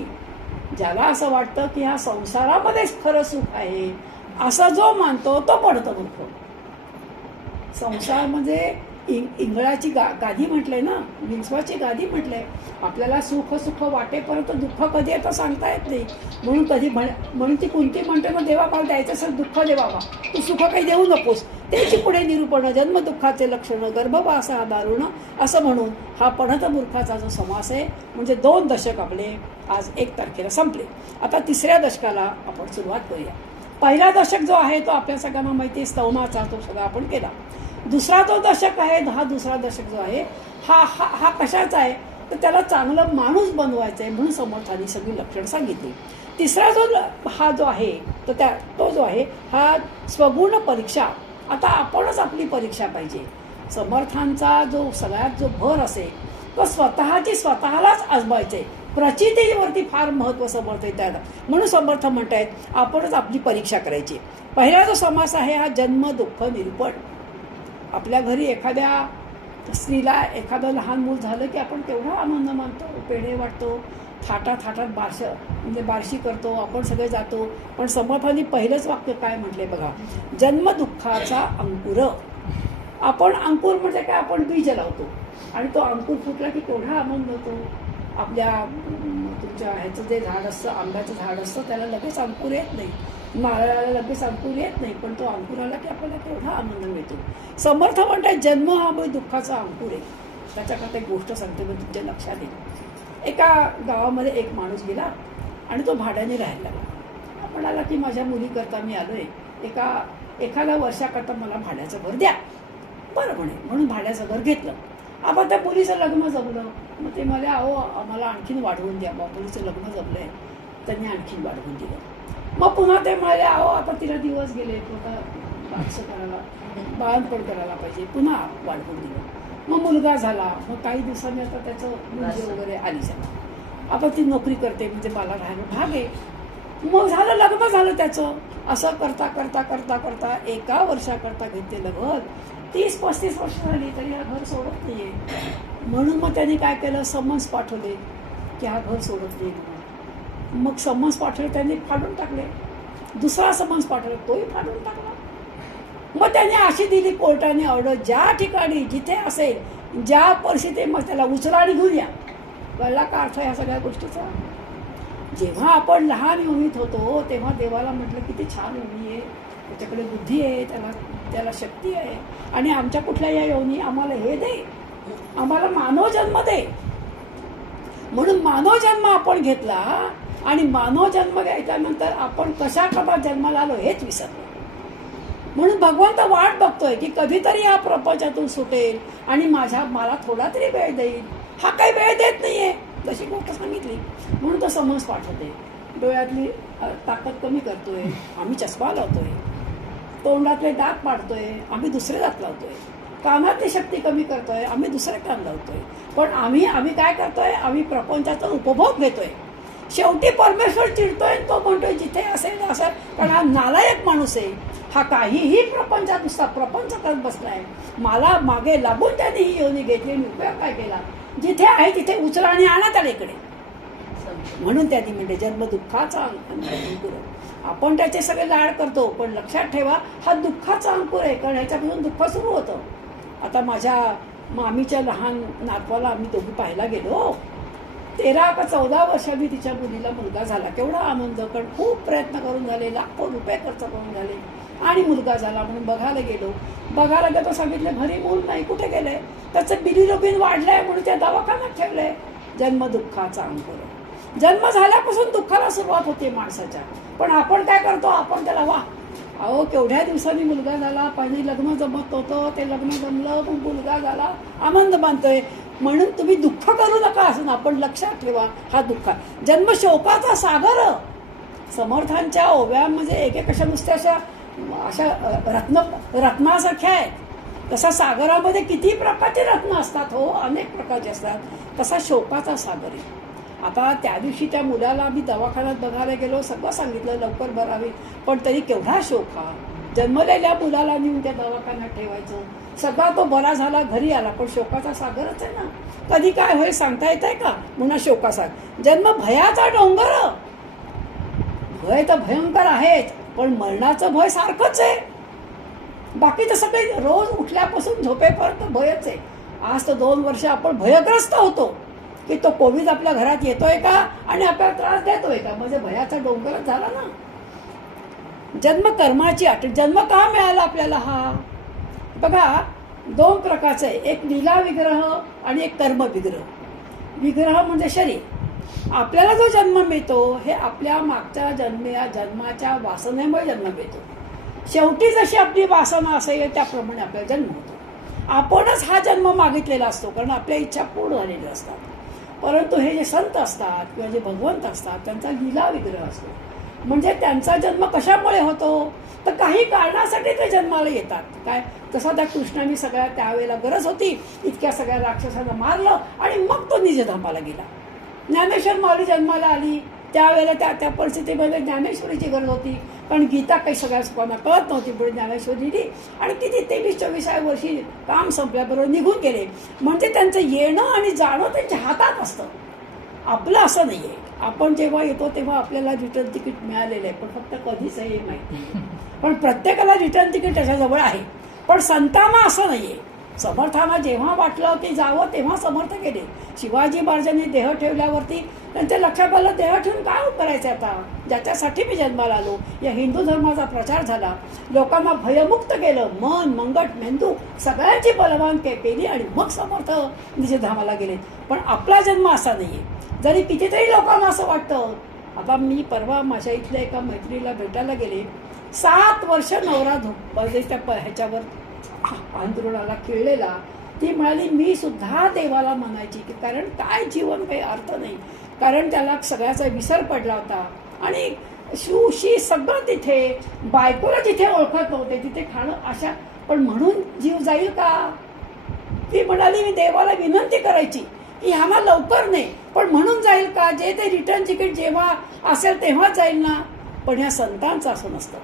ज्याला असं वाटतं की ह्या संसारामध्येच खरं सुख आहे, असा जो मानतो तो पडतो मूर्ख. संसार म्हणजे इंगळाची गादी म्हटलंय ना, विंचवाची गादी म्हटलंय. आपल्याला सुख वाटेपर्यंत दुःख कधी येतं सांगता येत नाही. म्हणून कधी म्हणून ती कुंती म्हणते, मग देवा मला द्यायचं असेल दुःख देवावा, तू सुख काही देऊ नकोस. त्याची पुढे निरूपण जन्म दुःखाचे लक्षण, गर्भवासा दारुण, असं म्हणून हा पडत मूर्खाचा जो समास आहे, म्हणजे 2 दशक आपले आज 1 तारखेला संपले. आता 3ऱ्या दशकाला आपण सुरुवात करूया. पहिला दशक जो आहे तो आपल्या सगळ्यांना माहिती आहे, स्तवनाचा, तो सगळा आपण केला. दुसरा जो दशक आहे, हा दुसरा दशक जो आहे हा कशाचा आहे, तर त्याला चांगलं माणूस बनवायचं आहे, म्हणून समर्थांनी सगळी लक्षणं सांगितली. तिसरा जो हा जो आहे तर तो जो आहे हा स्वगुण परीक्षा. आता आपणच आपली परीक्षा पाहिजे. समर्थांचा जो सगळ्यात जो भर असेल तो स्वतःलाच आजमायचे. प्रचितीवरती फार महत्त्व समर्थ आहे त्याला, म्हणून समर्थ म्हणतायत आपणच आपली परीक्षा करायची. पहिला जो समास आहे हा जन्म दुःख निरूपण. आपल्या घरी एखाद्या स्त्रीला एखादं लहान मूल झालं की आपण केवढा आनंद मानतो, पेढे वाटतो, थाटात म्हणजे बारशी करतो, आपण सगळे जातो. पण समर्थांनी पहिलंच वाक्य काय म्हटलंय बघा, जन्म दुःखाचा अंकुर. आपण अंकुर म्हणजे काय, आपण बीज लावतो आणि तो अंकुर फुटला की केवढा आनंद होतो. आपल्या तुमच्या ह्याचं जे झाड असतं, आंब्याचं झाड असतं, त्याला लगेच अंकुर येत नाही, नारळाला लगेच अंकुर येत नाही, पण तो अंकुर आला की आपल्याला केवढा आनंद मिळतो. समर्थ म्हणतात जन्म हा दुःखाचा अंकुर आहे. त्याच्याकरता एक गोष्ट सांगते, मी तुमच्या लक्षात येईल. एका गावामध्ये एक माणूस गेला आणि तो भाड्याने राहायला लागला. म्हणाला की माझ्या मुलीकरता मी आलोय, एखाद्या वर्षाकरता मला भाड्याचं घर द्या. बरं म्हणून भाड्याचं घर घेतलं. आपण त्या मुलीचं लग्न जमलं. मग ते मला आम्हाला आणखीन वाढवून द्या. मुलीचं लग्न जमलंय, त्यांनी आणखीन वाढवून दिलं. मग पुन्हा ते म्हणाले आता तिला दिवस गेले, आता बारसं करायला, बाळंतपण करायला पाहिजे, पुन्हा वाढवून दिलं. मग मुलगा झाला. मग काही दिवसांनी आता त्याचं मुलगी वगैरे आली झाली. आता ती नोकरी करते, म्हणजे मला राहायला भाग आहे. मग झालं, लग्न झालं त्याचं. असं करता करता करता करता 1 वर्षाकरता घेतलेलं घर 30-35 वर्ष झाली तरी हा घर सोडत नाहीये. म्हणून मग त्यांनी काय केलं, समन्स पाठवले की हा घर सोडत नाही. मग समन्स पाठवले, त्यांनी फाडून टाकले. दुसरा समन्स पाठवला, तोही फाडून टाकला. मग त्यांनी अशी दिली कोर्टाने ऑर्डर, ज्या ठिकाणी जिथे असेल ज्या परिस्थिती मग त्याला उचला आणि घेऊन या. कळला का अर्थ ह्या सगळ्या गोष्टीचा? जेव्हा आपण लहान योनीत होतो तेव्हा देवाला म्हटलं किती छान योनी आहे, त्याच्याकडे बुद्धी आहे, त्याला शक्ती आहे, आणि आमच्या कुठल्या या योनी आम्हाला हे दे, आम्हाला मानव जन्म दे. म्हणून मानव जन्म आपण घेतला आणि मानव जन्म घ्यायच्यानंतर आपण कशा जन्माला आलो हेच विसरलो. म्हणून भगवंत वाट बघतोय की कधीतरी या प्रपंचातून सुटेल आणि मला थोडा तरी वेळ देईल. हा काही वेळ देत नाहीये, जशी गोष्ट सांगितली. म्हणून तो समज पाठवते. डोळ्यातली ताकद कमी करतोय, आम्ही चष्मा लावतोय. तोंडातले दात पाडतोय, आम्ही दुसरे दात लावतोय. कानातली शक्ती कमी करतोय, आम्ही दुसरे कान लावतोय. पण आम्ही काय करतोय, आम्ही प्रपंचाचा उपभोग घेतोय. शेवटी परमेश्वर चिडतोय, तो म्हणतोय जिथे असेल असं. कारण हा नालायक माणूस आहे, हा काहीही प्रपंचात नुसता प्रपंच करत बसलाय. मला मागे लागून त्यांनी ही योनी घेतली, उपयोग काय केला? जिथे आहे तिथे उचला आणि आणा त्याला इकडे. म्हणून त्यांनी म्हणजे जन्म दुःखाचा अंकुर. आपण त्याचे सगळे लाड करतो, पण लक्षात ठेवा हा दुःखाचा अंकुर आहे, कारण ह्याच्यापासून दुःख सुरू होतं. आता माझ्या मामीच्या लहान नातवाला आम्ही दोघी पाहायला गेलो. 13 का 14 वर्षांनी तिच्या मुलीला मुलगा झाला. केवढा आनंद, कारण खूप प्रयत्न करून झाले, लाखो रुपये खर्च करून झाले आणि मुलगा झाला म्हणून बघायला गेलो. सांगितलं घरी मूल नाही, कुठे गेलंय, त्याचं बिलिरुबिन वाढलंय म्हणून त्या दवाखान्यात ठेवलंय. जन्म दुःखाचा अंकुर. जन्म झाल्यापासून दुःखाला सुरुवात होते माणसाच्या. पण आपण काय करतो, आपण त्याला अहो केवढ्या दिवसांनी मुलगा झाला, पहिले लग्न जमत होतं, ते लग्न जमलं, मग मुलगा झाला, आनंद मानतोय. म्हणून तुम्ही दुःख करू नका असं आपण लक्षात ठेवा. हा दुःख जन्म शोकाचा सागर. समर्थांच्या ओव्यांमध्ये एक अशा नुसत्या अशा रत्नासारख्या आहेत. तसा सागरामध्ये किती प्रकारचे रत्न असतात, हो अनेक प्रकारचे असतात. तसा शोकाचा सागर आहे. आता त्या दिवशी त्या मुलाला आम्ही दवाखान्यात बघायला गेलो, सगळं सांगितलं लवकर बरावी, पण तरी केवढा शोक हा. जन्मलेल्या मुलाला नेऊन त्या दवाखान्यात ठेवायचं, सगळा तो बरा झाला, घरी आला, पण शोकाचा सागरच आहे ना. कधी काय होईल सांगता येत आहे का. पुन्हा शोकासागर. जन्म भयाचा डोंगर. भय तर भयंकर आहेच, पण मरणाचं भय सारखंच आहे. बाकी तसं काही रोज उठल्यापासून झोपेपर्यंत भयच आहे. आज तर 2 वर्ष आपण भयग्रस्त होतो की तो कोविड आपल्या घरात येतोय का आणि आपल्याला त्रास देतोय का. म्हणजे भयाचा डोंगरच झाला ना. जन्म कर्माची अट. जन्म का मिळाला आपल्याला हा. बघा 2 प्रकारचे आहे, एक लीला विग्रह आणि एक कर्म विग्रह. विग्रह म्हणजे शरीर. आपल्याला जो जन्म मिळतो हे आपल्या मागच्या जन्माच्या वासनेमुळे जन्म मिळतो. शेवटी जशी आपली वासना असेल त्याप्रमाणे आपल्याला जन्म होतो. आपणच हा जन्म मागितलेला असतो, कारण आपल्या इच्छा पूर्ण झालेल्या असतात. परंतु हे जे संत असतात किंवा जे भगवंत असतात त्यांचा लीला विग्रह असतो. म्हणजे त्यांचा जन्म कशामुळे होतो, तर काही कारणासाठी ते जन्माला येतात. काय तसा त्या कृष्णाने सगळ्या त्यावेळेला गरज होती, इतक्या सगळ्या राक्षसांना मारलं आणि मग तो निजधामाला गेला. ज्ञानेश्वर माऊली जन्माला आली त्यावेळेला त्या परिस्थितीमध्ये ज्ञानेश्वरीची गरज होती, कारण गीता काही सगळ्या लोकांना कळत नव्हती. पुढे ज्ञानेश्वर लिहिली आणि किती 23-24व्या वर्षी काम संपल्याबरोबर निघून गेले. म्हणजे त्यांचं येणं आणि जाणं त्यांच्या हातात असतं, आपलं असं नाही आहे. आपण जेव्हा येतो तेव्हा आपल्याला रिटर्न तिकीट मिळालेलं आहे, पण फक्त कधीच हे माहिती नाही. पण प्रत्येकाला रिटर्न तिकीट त्याच्याजवळ आहे. पण संतांना असं नाही आहे. समर्थांना जेव्हा वाटलं की जावं तेव्हा समर्थ गेले. शिवाजी महाराजांनी देह ठेवल्यावरती त्यांच्या लक्षात आलं देह ठेवून काय करायचं आता, ज्याच्यासाठी मी जन्माला आलो. या हिंदू धर्माचा प्रचार झाला, लोकांना भयमुक्त केलं, मन मंगट मेंदू सगळ्यांची बलवान केली आणि मग समर्थ निजधामाला गेले. पण आपला जन्म असा नाहीये. जरी कितीतरी लोकांना असं वाटतं. आता मी परवा माझ्या इथल्या एका मैत्रिणीला भेटायला गेले. 7 वर्ष नवरा त्या ह्याच्यावर आंदोलनाला खिळलेला. ती म्हणाली मी सुद्धा देवाला म्हणायची की कारण काय जीवन काही अर्थ नाही, कारण त्याला सगळ्याचा विसर पडला होता आणि शिवशी सगळं तिथे, बायकोला जिथे ओळखत नव्हते तिथे खाणं अशा. पण म्हणून जीव जाईल का. ती म्हणाली मी देवाला विनंती करायची की ह्याला लवकर नाही, पण म्हणून जाईल का, जे ते रिटर्न तिकीट जेव्हा असेल तेव्हाच जाईल ना. पण ह्या संतांचं असं नसतं.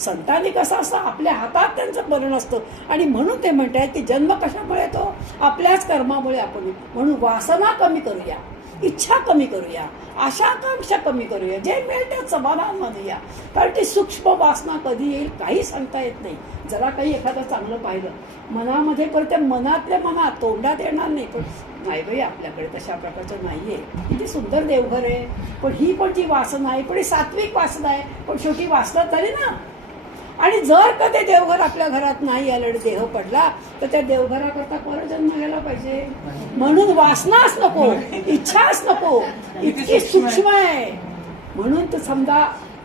संतांनी कसं असतं, आपल्या हातात त्यांचं मरण असतं आणि म्हणून ते म्हणतात की जन्म कशामुळे येतो, आपल्याच कर्मामुळे. आपण म्हणून वासना कमी करूया, इच्छा कमी करूया, आशाकांक्षा कमी करूया, जे मिळेल त्यात समाधान मानूया. कारण ती सूक्ष्म वासना कधी येईल काही सांगता येत नाही. जरा काही एखादं चांगलं पाहिलं मनामध्ये, पण त्या मनातल्या मनात तोंडात येणार नाही. पण नाही बाई आपल्याकडे तशा प्रकारचं नाहीये, किती सुंदर देवघर आहे, पण ही पण जी वासना आहे, पण ही सात्विक वासना आहे, पण शेवटी वासना झाली ना. आणि जर का ते देवघर आपल्या घरात नाही आलं आणि देह पडला तर त्या देवघराकरता परत जन्म घ्यायला पाहिजे. म्हणून वासनाच नको, इच्छाच नको, इतकी सूक्ष्म आहे. म्हणून तर समजा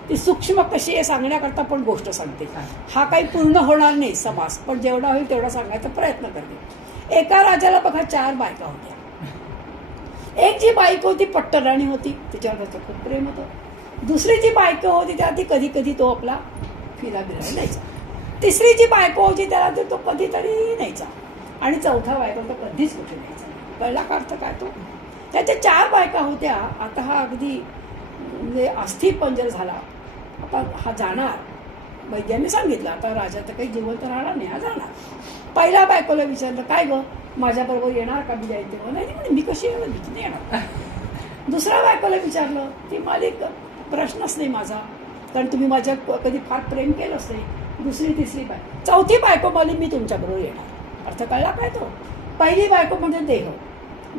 ती सूक्ष्म कशी आहे सांगण्याकरता पण गोष्ट सांगते. हा काही पूर्ण होणार नाही समास, पण जेवढा होईल तेवढा सांगायचा प्रयत्न करते. एका राजाला बघा 4 बायका होत्या. एक जी बायको होती पट्टराणी होती, तिच्यावर त्याचं खूप प्रेम होतं. दुसरी जी बायको होती त्या ती कधी कधी तो आपला फिरा बिरायला न्यायचा. तिसरी जी बायको होती त्याला तो कधीतरी न्यायचा. आणि चौथा बायको तो कधीच कुठे न्यायचा. कळला का अर्थ काय तो. त्याच्या 4 बायका होत्या. आता हा अगदी म्हणजे अस्थिपंजर झाला. आता हा जाणार, वैद्याने सांगितलं आता राजा तर काही जिवंत राहणार नाही, हा जाणार. पहिल्या बायकोला विचारलं काय गं माझ्याबरोबर येणार का, मी जाईल तेव्हा. नाही म्हणे मी कशी येणार, भीतीने येणार. दुसऱ्या बायकोला विचारलं, ती मालिक प्रश्नच नाही माझा, कारण तुम्ही माझ्या कधी फार प्रेम केलंच नाही. दुसरी तिसरी चौथी बायको बोलली मी तुमच्याबरोबर येणार. अर्थ कळला काय तो? पहिली बायको म्हणजे देह,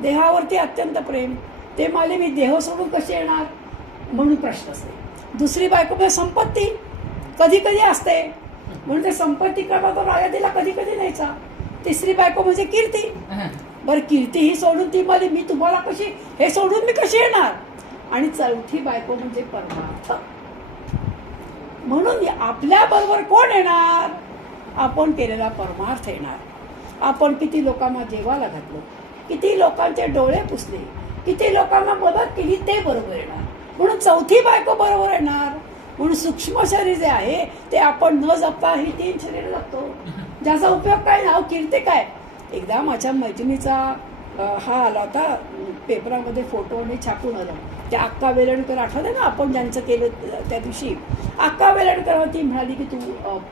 देहावरती अत्यंत प्रेम. ते मला मी देह सोडून कशी येणार म्हणून प्रश्न असते. दुसरी बायको म्हणजे संपत्ती, कधी कधी असते म्हणून ते संपत्ती करता तो राजा तिला कधी कधी न्यायचा. तिसरी बायको म्हणजे कीर्ती. बरं, कीर्ती ही सोडून ती मला मी तुम्हाला कशी, हे सोडून मी कशी येणार. आणि चौथी बायको म्हणजे परमार्थ. म्हणून आपल्या बरोबर कोण येणार? आपण केलेला परमार्थ येणार. आपण किती लोकांना जेवायला घातलं, किती लोकांचे डोळे पुसले, किती लोकांना मदत केली, ते बरोबर येणार. म्हणून चौथी बायको बरोबर येणार. म्हणून सूक्ष्म शरीर जे आहे ते आपण न जपता ही 3 शरीर जपतो, ज्याचा उपयोग काय, नाव कीर्ती काय. एकदा माझ्या मैत्रिणीचा हा आला होता पेपरामध्ये, फोटो आणि छापून आला. त्या अक्का वेलणकर आठवते ना आपण ज्यांचं केलं त्या दिवशी. अक्का वेलणकर ती म्हणाली की तू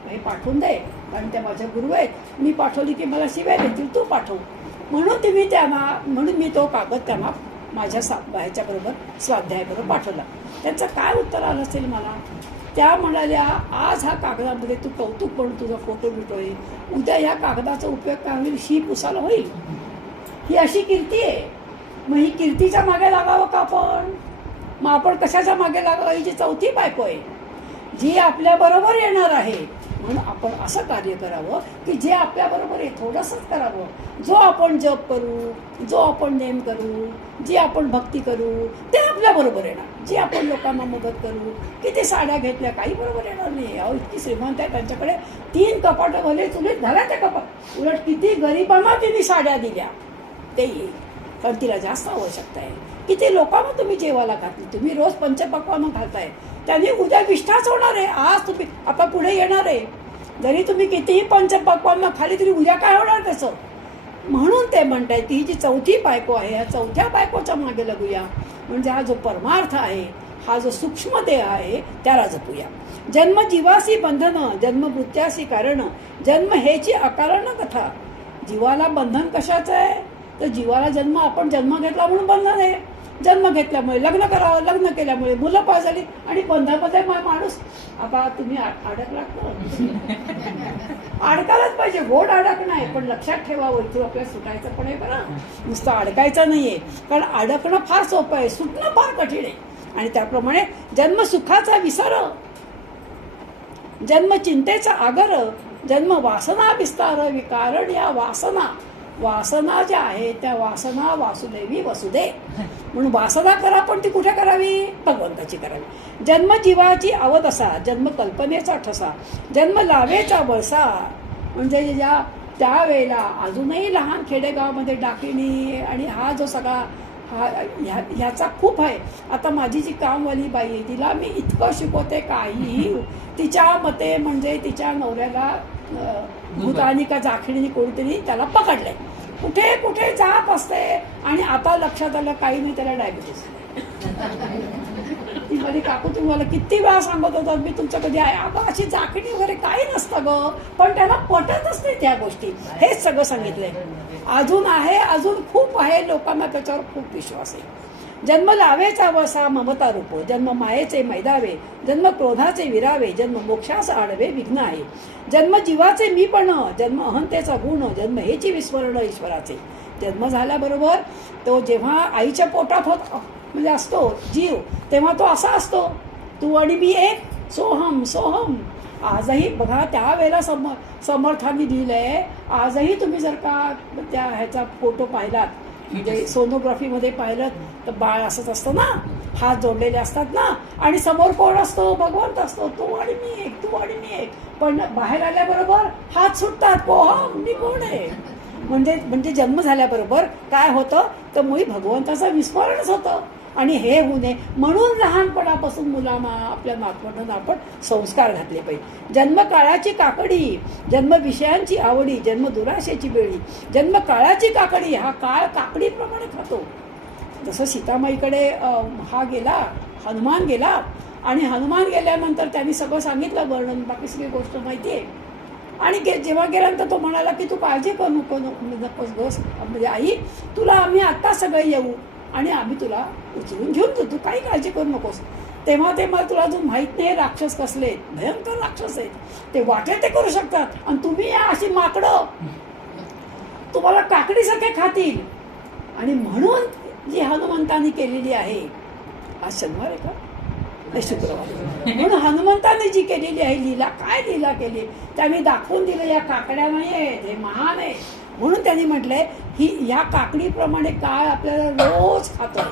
हे पाठवून दे, कारण त्या माझ्या गुरु आहेत. मी पाठवली की मला शिवाय देतील, तू पाठव. म्हणून मी तो कागद त्यांना माझ्या ह्याच्याबरोबर स्वाध्यायाबरोबर पाठवला. त्यांचं काय उत्तर आलं असेल मला. त्या म्हणाल्या, आज हा कागदामध्ये तू कौतुक म्हणून तुझा फोटो बिटोय, उद्या ह्या कागदाचा उपयोग काय होईल, शी पुसायला होईल. ही अशी कीर्ती आहे. मग ही कीर्तीच्या मागे लागावं का आपण? मग आपण कशाच्या मागे लागावं? ही जी चौथी बायको आहे जी आपल्या बरोबर येणार आहे. म्हणून आपण असं कार्य करावं की जे आपल्या बरोबर आहे थोडंसंच करावं. जो आपण जप करू, जो आपण नेम करू, जी आपण भक्ती करू, ते आपल्या बरोबर येणार. जी आपण लोकांना मदत करू, किती साड्या घेतल्या, काही बरोबर येणार नाही. अहो, इतकी श्रीमंत आहे, त्यांच्याकडे 3 कपाटं भले चुलीत घाला त्या कपाट. उलट किती गरिबांना तिने साड्या दिल्या, ते येईल. कारण तिला जास्त आवश्यकता आहे. किती लोकांना तुम्ही जेवायला घातली, तुम्ही रोज पंचपक्वान्न घालताय, त्यांनी उद्या विष्ठाच होणार आहे. आज तुम्ही आता पुढे येणार आहे. जरी तुम्ही कितीही पंचपक्वान्न खाली तरी उद्या काय होणार त्याचं. म्हणून ते म्हणताय की ही जी चौथी बायको आहे, ह्या चौथ्या बायकोच्या मागे लागूया. म्हणजे हा जो परमार्थ आहे, हा जो सूक्ष्म देह आहे, त्याला जपूया. जन्म जीवासी बंधन, जन्म मृत्यासी कारण, जन्म हेची अकारण कथा. जीवाला बंधन कशाचं आहे? तर जीवाला जन्म, आपण जन्म घेतला म्हणून बंधन आहे. जन्म घेतल्यामुळे लग्न करावं, लग्न केल्यामुळे मुलं पास झाली, आणि बंधामध्ये माणूस आता तुम्ही अडकलात अडकायलाच पाहिजे. गोड अडक नाही, पण लक्षात ठेवावं इथून आपल्याला सुटायचं पण आहे बरं. नुसतं अडकायचं नाहीये, कारण अडकणं फार सोपं आहे, सुटणं फार कठीण आहे. आणि त्याप्रमाणे जन्म सुखाचा विसर, जन्म चिंतेचा आगर, जन्म वासना विस्तार विकारण. या वासना ज्या आहेत त्या वासना वासुदेवी वसुदे. म्हणून वासना करा, पण ती कुठे करावी? भगवंताची करावी. जन्म जीवाची अवदसा, जन्म कल्पनेचा ठसा, जन्म लावेचा वळसा. म्हणजे ज्या त्यावेळेला अजूनही लहान खेडेगावामध्ये डाकिणी आणि हा जो सगळा ह्याचा खूप आहे. आता माझी जी कामवाली बाई आहे तिला मी इतकं शिकवते, काहीही तिच्या मते म्हणजे तिच्या नवऱ्याला भूतानी का जाखिणीने कोणीतरी त्याला पकडलंय, कुठे कुठे जात असते. आणि आता लक्षात आलं काही नाही, त्याला डायबिटीस. ती माझी काकू तुम्हाला किती वेळा सांगत होतात मी तुमचं कधी आहे अगं अशी जाखिणी वगैरे काही नसतं ग, पण त्यांना पटतच नाही त्या गोष्टी. हेच सगळं सांगितलंय. अजून आहे, अजून खूप आहे, लोकांना त्याच्यावर खूप विश्वास आहे. जन्म लावेचा वसा ममता रूप, जन्म मायेचे मैदावे, जन्म क्रोधाचे विरावे, जन्म मोक्षास आडवे विघ्न आहे. जन्म जीवाचे मीपण, जन्म अहंतेचा गुण, जन्म हेची विस्मरण ईश्वराचे. जन्म झाल्याबरोबर तो जेव्हा आईच्या पोटात म्हणजे असतो जीव, तेव्हा तो असा असतो, तू आणि मी एक, सोहम सोहम. आजही बघा त्यावेळेला समर्थांनी दिलंय. आजही तुम्ही जर का त्या ह्याचा फोटो पाहिलात, म्हणजे सोनोग्राफीमध्ये पाहिलं तर बाळ असंच असतं ना, हात जोडलेले असतात ना, आणि समोर कोण असतो? भगवंत असतो. तू आणि मी एक, तू आणि मी एक. पण बाहेर आल्याबरोबर हात सुटतात, कोण मी कोण आहे. म्हणजे जन्म झाल्याबरोबर काय होतं तर मुळी भगवंताचं विस्मरणच होतं. आणि हे होऊ नये म्हणून लहानपणापासून मुलांना आपल्या नातवंडांना आपण संस्कार घातले पाहिजे. जन्मकाळाची काकडी, जन्म विषयांची आवडी, जन्म दुराशेची बेळी. जन्मकाळाची काकडी, हा काळ काकडीप्रमाणे खातो. जसं सीतामाईकडे हा गेला, हनुमान गेला, आणि हनुमान गेल्यानंतर त्यांनी सगळं सांगितलं वर्णन, बाकी सगळी गोष्ट माहिती आहे. आणि जेव्हा गेल्यानंतर तो म्हणाला की तू काळजी करू नकोस बस, म्हणजे आई तुला आम्ही आत्ता सगळे येऊ आणि आम्ही तुला उचलून घेऊन जाऊ, तू काही काळजी करू नकोस. तेव्हा ते मला तुला अजून माहीत नाही राक्षस कसले भयंकर राक्षस आहेत, ते वाटेल ते करू शकतात, आणि तुम्ही या अशी माकडं. तुम्हाला काकडीसारखे खातील. आणि म्हणून जी हनुमंतांनी केलेली आहे, आज शनिवार आहे का, नाही शुक्रवार, म्हणून हनुमंतांनी जी केलेली आहे लीला, काय लीला केली त्यांनी दाखवून दिलं. या काकड्या नाही आहेत, हे महान आहे. म्हणून त्यांनी म्हटलंय ही या काकडीप्रमाणे काळ आपल्याला रोज खातोय,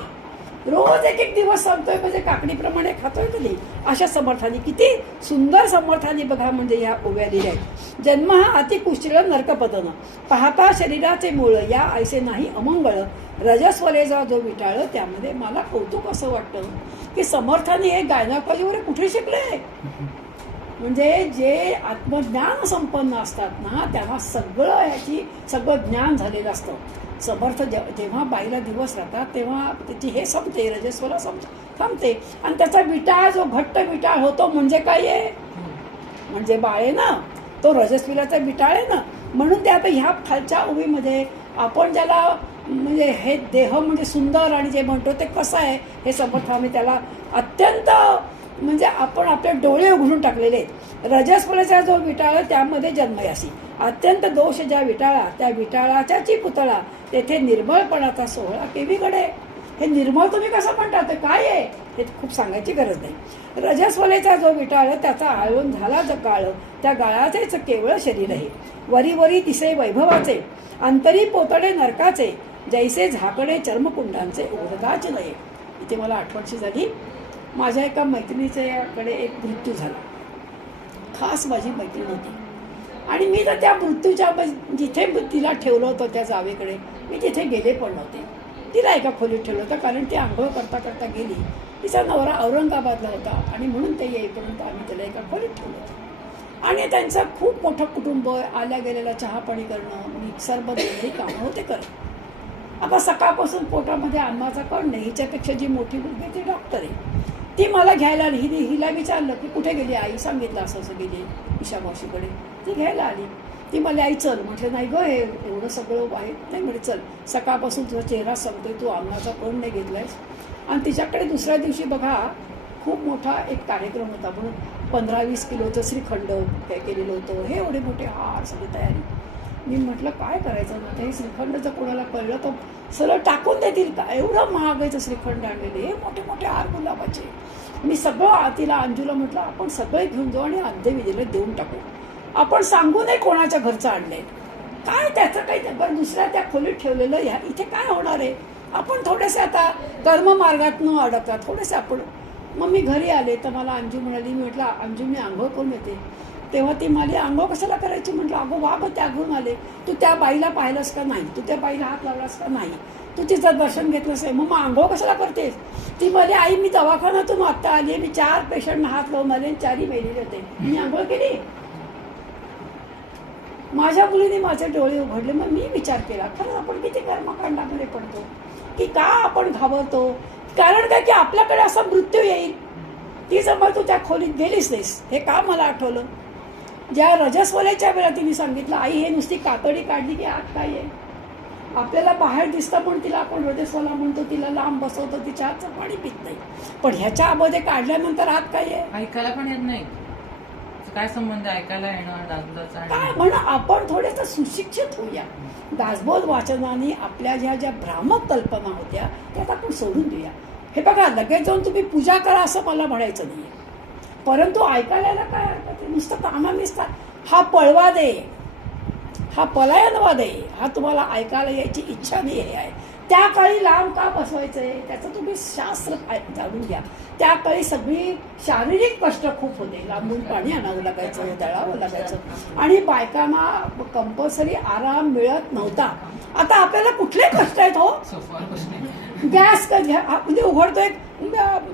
रोज एक एक दिवस संपतोय, म्हणजे काकडीप्रमाणे खातोय कधी. अशा समर्थांनी, किती सुंदर समर्थांनी बघा म्हणजे ह्या ओव्या लिहिल्या आहेत. जन्म हा अति कुशीळ नरकपतन, पाहता शरीराचे मूळ या ऐसे नाही अमंगळ, रजस्वलेचा जो विटाळ त्यामध्ये मला कौतुक असं वाटतं की समर्थांनी हे गायनाकाजी वगैरे कुठे शिकले. म्हणजे जे आत्मज्ञान संपन्न असतात ना त्यांना सगळं ज्ञान झालेलं असतं. समर्थ जेव्हा बाईला दिवस राहतात तेव्हा त्याची हे संपते, रजस्वला थांबते. आणि त्याचा विटाळ जो घट्ट विटाळ होतो म्हणजे काय आहे, म्हणजे बाळे ना, तो रजस्वीलाचा विटाळ आहे ना. म्हणून ते आता ह्या खालच्या ओवीमध्ये आपण ज्याला म्हणजे हे देह म्हणजे सुंदर आणि जे म्हणतो ते कसं आहे हे समर्थ आम्ही त्याला अत्यंत म्हणजे आपण आपले डोळे उघडून टाकलेले आहेत. रजस्वलाचा जो विटाळ त्यामध्ये जन्मयासी, अत्यंत दोष ज्या विटाळा त्या विटाळाच्याची पुतळा, तेथे निर्मळपणाचा सोहळा केवीकडे. हे निर्मळ तुम्ही कसं म्हणता, ते काय आहे हे खूप सांगायची गरज नाही. रजस्वलेचा जो विटाळ त्याचा आळून झाला जकाळ, त्या गाळाचेच केवळ शरीर आहे. वरी वरी दिसे वैभवाचे, अंतरी पोतडे नरकाचे, जैसे झाकडे चर्मकुंडांचे उघडताच नये. इथे मला आठवणशी झाली, माझ्या एका मैत्रिणीच्याकडे एक मृत्यू झाला. खास माझी मैत्रीण होती आणि मी तर त्या मृत्यूच्या जिथे तिला ठेवलं होतं त्या जावेकडे मी तिथे गेले पण नव्हते. तिला एका खोलीत ठेवलं होतं कारण ती आंघोळ करता करता गेली. तिचा नवरा औरंगाबादला होता आणि म्हणून ते येईपर्यंत आम्ही तिला एका खोलीत ठेवलं होतं. आणि त्यांचं खूप मोठं कुटुंब, आल्या गेलेला चहा पाणी करणं, मिक्सर बदलणे कामं होते करत. आता सकाळपासून पोटामध्ये अन्नाचा कण नाही. हिच्यापेक्षा जी मोठी मुलगी ती डॉक्टर आहे, ती मला घ्यायला आली. हिला विचारलं की कुठे गेली आई, सांगितलं असं असं गेली ईशा मावशीकडे. ती घ्यायला आली. ती मला आई चल, म्हटलं नाही गं हे एवढं सगळं आहे नाही. म्हणजे चल, सकाळपासून तुझा चेहरा सांगतोय, तू अन्नाचा कण नाही घेतलायस. आणि तिच्याकडे दुसऱ्या दिवशी बघा खूप मोठा एक कार्यक्रम होता म्हणून 15-20 किलोचं श्रीखंड काय केलेलं होतं. हे एवढे मोठे हार सगळी तयारी. मी म्हटलं काय करायचं ना, हे श्रीखंड जर कोणाला कळलं तर सरळ टाकून देतील का, एवढं महागायचं श्रीखंड आणलेले, हे मोठे मोठे हार गुलाबाचे. मी सगळं तिला अंजूला म्हटलं आपण सगळे घेऊन जाऊ आणि अंत्यविधीला देऊन टाकू. आपण सांगू नये कोणाच्या घरचं आणलंय, काय त्याचं काही. बरं दुसऱ्या त्या खोलीत ठेवलेलं ह्या इथे काय होणार आहे. आपण थोडेसे आता कर्ममार्गात न अडकतात थोडेसे आपण. मग मी घरी आले तर मला अंजू म्हणाली, मी म्हटलं अंजू मी आंघोळ करून येते. तेव्हा ती मला आंघोळ कशाला करायची. म्हटलं अगो वा गं त्या घेऊन आले, तू त्या बाईला पाहिलंस का नाही, तू त्या बाईला हात लावलास का नाही, तू तिचं दर्शन घेतलंस आहे, मग आंघोळ कशाला करतेस. ती मध्ये आई मी दवाखान्यातून आत्ता आली, मी 4 पेशंटना हात लावून आले आणि 4ही मेलेले होते, मी आंघोळ केली. माझ्या मुलीने माझे डोळे उघडले. मग मी विचार केला खरंच आपण किती कर्मकांडामध्ये पडतो की का आपण घाबरतो. कारण काय की आपल्याकडे असा मृत्यू येईल. ती जवळ तू त्या खोलीत गेलीच नाहीस. हे का मला आठवलं, ज्या रजस्वलेच्या वेळा तिने सांगितलं आई हे नुसती कातडी काढली की आत काय आहे. आपल्याला बाहेर दिसतं पण तिला आपण रजस्वला म्हणतो, तिला लांब बसवतो, तिच्या हातचं पाणी पित नाही. पण ह्याच्यामध्ये काढल्यानंतर आत काय आहे ऐकायला पण येत नाही. काय संबंध ऐकायला येणं दासबोधाचा काय. म्हणून आपण थोडेसं सुशिक्षित होऊया. दासबोध वाचनाने आपल्या ज्या भ्रामक कल्पना होत्या त्यात आपण सोडून देऊया. हे बघा लगेच जाऊन तुम्ही पूजा करा असं मला म्हणायचं नाही, परंतु ऐकायला काय हरकत आहे. नुसतं कामानेच हा पळवाद आहे, हा पलायनवाद आहे, हा तुम्हाला ऐकायला यायची इच्छा नाही हे आहे. त्या काळी लांब का बसवायचंय त्याचं तुम्ही शास्त्र जाणून घ्या. त्या काळी सगळी शारीरिक कष्ट खूप होते. लांबून पाणी आणावं लागायचं, दळावं लागायचं आणि बायकांना कंपल्सरी आराम मिळत नव्हता. आता आपल्याला कुठले कष्ट आहेत हो. गॅस म्हणजे उघडतोय,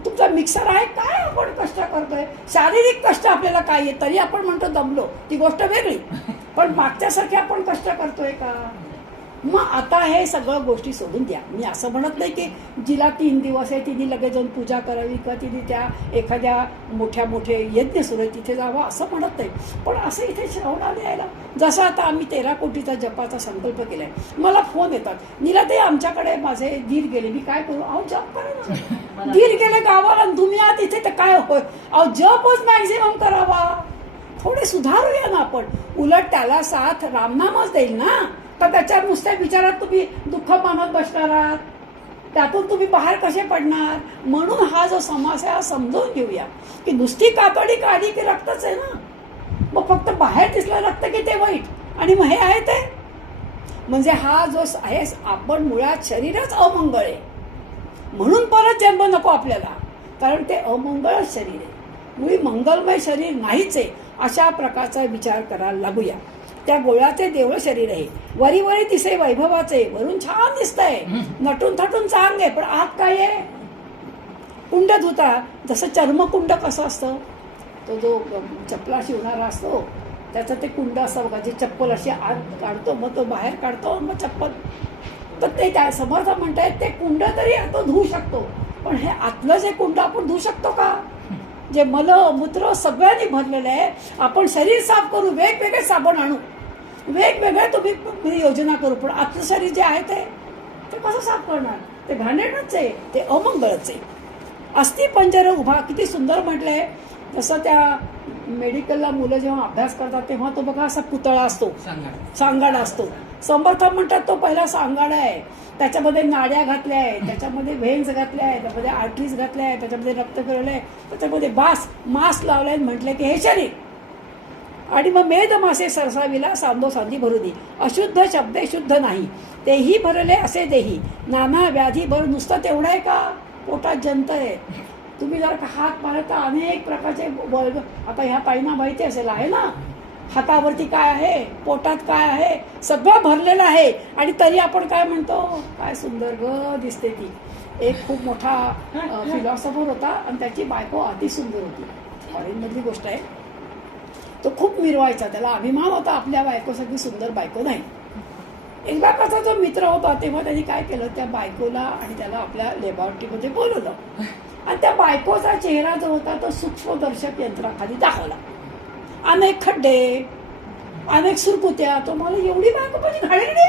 तुमचा मिक्सर आहे, काय आपण कष्ट करतोय. शारीरिक कष्ट आपल्याला काय आहे तरी आपण म्हणतो दमलो, ती गोष्ट वेगळी. पण मागच्यासारखे आपण कष्ट करतोय का. मग आता हे सगळं गोष्टी सोडून द्या. मी असं म्हणत नाही की जिला 3 दिवस आहे तिने लगेच जाऊन पूजा करावी का तिने त्या एखाद्या मोठे यज्ञ सुरू आहे तिथे जावं असं म्हणत नाही. पण असं इथे श्रवणाला यायला, जसं आता आम्ही 13 कोटीचा जपाचा संकल्प केलाय. मला फोन येतात, नीलाताई आमच्याकडे माझे दीर गेले, मी काय करू. अहो जप करा ना. दीर गेले गावाला तुम्ही आहात इथे तर काय होय. अहो जपच मॅक्झिमम करावा. थोडे सुधारूया ना आपण. उलट त्याला साथ रामनामच देईल ना. तर त्याच्या नुसत्या विचारात तुम्ही दुःख मानत बसणार आहात, त्यातून तुम्ही बाहेर कसे पडणार? म्हणून हा जो समास आहे हा समजून घेऊया की नुसती कातडी काढली की रक्तच आहे ना, मग फक्त बाहेर दिसलं रक्त की ते वाईट आणि मग हे आहे ते म्हणजे हा जो आहे आपण मुळात शरीरच अमंगळ आहे म्हणून परत जन्म नको आपल्याला, कारण ते अमंगळच शरीर आहे, मुळी मंगलमय शरीर नाहीच आहे. अशा प्रकारचा विचार करायला लागूया. त्या गोळाचे देवळ शरीर आहे, वरी वरी दिसे वैभवाचे, वरून छान दिसतंय, नटून थटून चांगले, पण आत काय आहे? कुंड धुता जसं चर्मकुंड कसं असतं, तो जो चपला शिवणारा असतो त्याचं ते कुंड असतं बघा, जे चप्पल अशी आत काढतो मग तो बाहेर काढतो मग चप्पल, तर ते त्या समर्थ म्हणतायत ते कुंड तरी आपण धुवू शकतो, पण हे आतलं जे कुंड आपण धुवू शकतो का? जे मल मूत्र सगळ्यांनी भरलेलं आहे. आपण शरीर साफ करू, वेगवेगळे साबण आणू, वेगवेगळे तुम्ही योजना करू, पण आतलं शरीर जे आहे ते कसं साफ करणार? ते घाणेरडच आहे, ते अमंगळच आहे. अस्थि पंजर उभा, किती सुंदर म्हटलंय. तसं त्या मेडिकलला मुलं जेव्हा अभ्यास करतात तेव्हा तो बघा असा पुतळा असतो, सांगाडा असतो. समर्थ म्हणतात तो पहिला सांगाडा आहे, त्याच्यामध्ये नाड्या घातल्या आहे, त्याच्यामध्ये व्हेन्स घातल्या आहे, त्याच्यामध्ये आर्टरीज घातल्या आहे, त्याच्यामध्ये रक्त फिरवलंय, त्याच्यामध्ये मास लावलाय, म्हटलंय की हे शरीर. आणि मग मेद मासे सरसावीला सांदो सांदी भरू दे, अशुद्ध शब्दे शुद्ध नाही, तेही भरले असे देही, नाना व्याधी भर. नुसतं तेवढं आहे का? पोटात जंत आहे. तुम्ही जर का हात मारत तर अनेक प्रकारचे आता ह्या ताईंना माहिती असेल आहे ना, हातावरती काय आहे, पोटात काय आहे, सगळं भरलेलं आहे. आणि तरी आपण काय म्हणतो, काय सुंदर ग दिसते ती. एक खूप मोठा फिलॉसॉफर होता आणि त्याची बायको अति सुंदर होती, फॉरेनमधली गोष्ट आहे. तो खूप मिरवायचा, त्याला अभिमान होता आपल्या बायकोसाठी सुंदर बायको नाही. एकदा कसा जो मित्र होता तेव्हा त्यांनी काय केलं, त्या बायकोला आणि त्याला आपल्या लॅबॉरेटरीमध्ये बोलवलं आणि त्या बायकोचा चेहरा जो होता तो सूक्ष्मदर्शक यंत्राखाली दाखवला. अनेक खड्डे, अनेक सुरकुत्या, तो मला एवढी बायको पण घाणेरडी.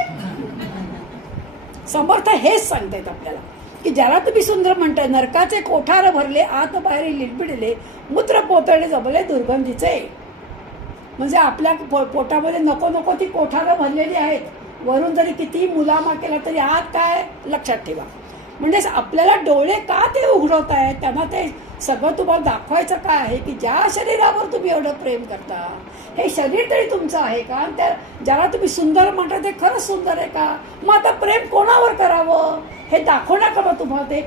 समर्थ हेच सांगतायत आपल्याला की ज्याला तुम्ही सुंदर म्हणताय, नरकाचे कोठार भरले, आत बाहेर लिटबिडले, मूत्र पोतळले जमले दुर्गंधीचे. म्हणजे आपल्या पोटामध्ये नको नको ती कोठारं भरलेली आहेत, वरून जरी किती मुलामा केला तरी आत काय लक्षात ठेवा. म्हणजे आपल्याला डोळे का ते उघडवत आहेत, त्यांना ते सगळं तुम्हाला दाखवायचं काय आहे की ज्या शरीरावर तुम्ही एवढं प्रेम करता, हे शरीर तरी तुमचं आहे का? त्या ज्याला तुम्ही सुंदर म्हणता ते खरंच सुंदर आहे का? मग आता प्रेम कोणावर करावं हे दाखवण्याकरता तुम्हाला ते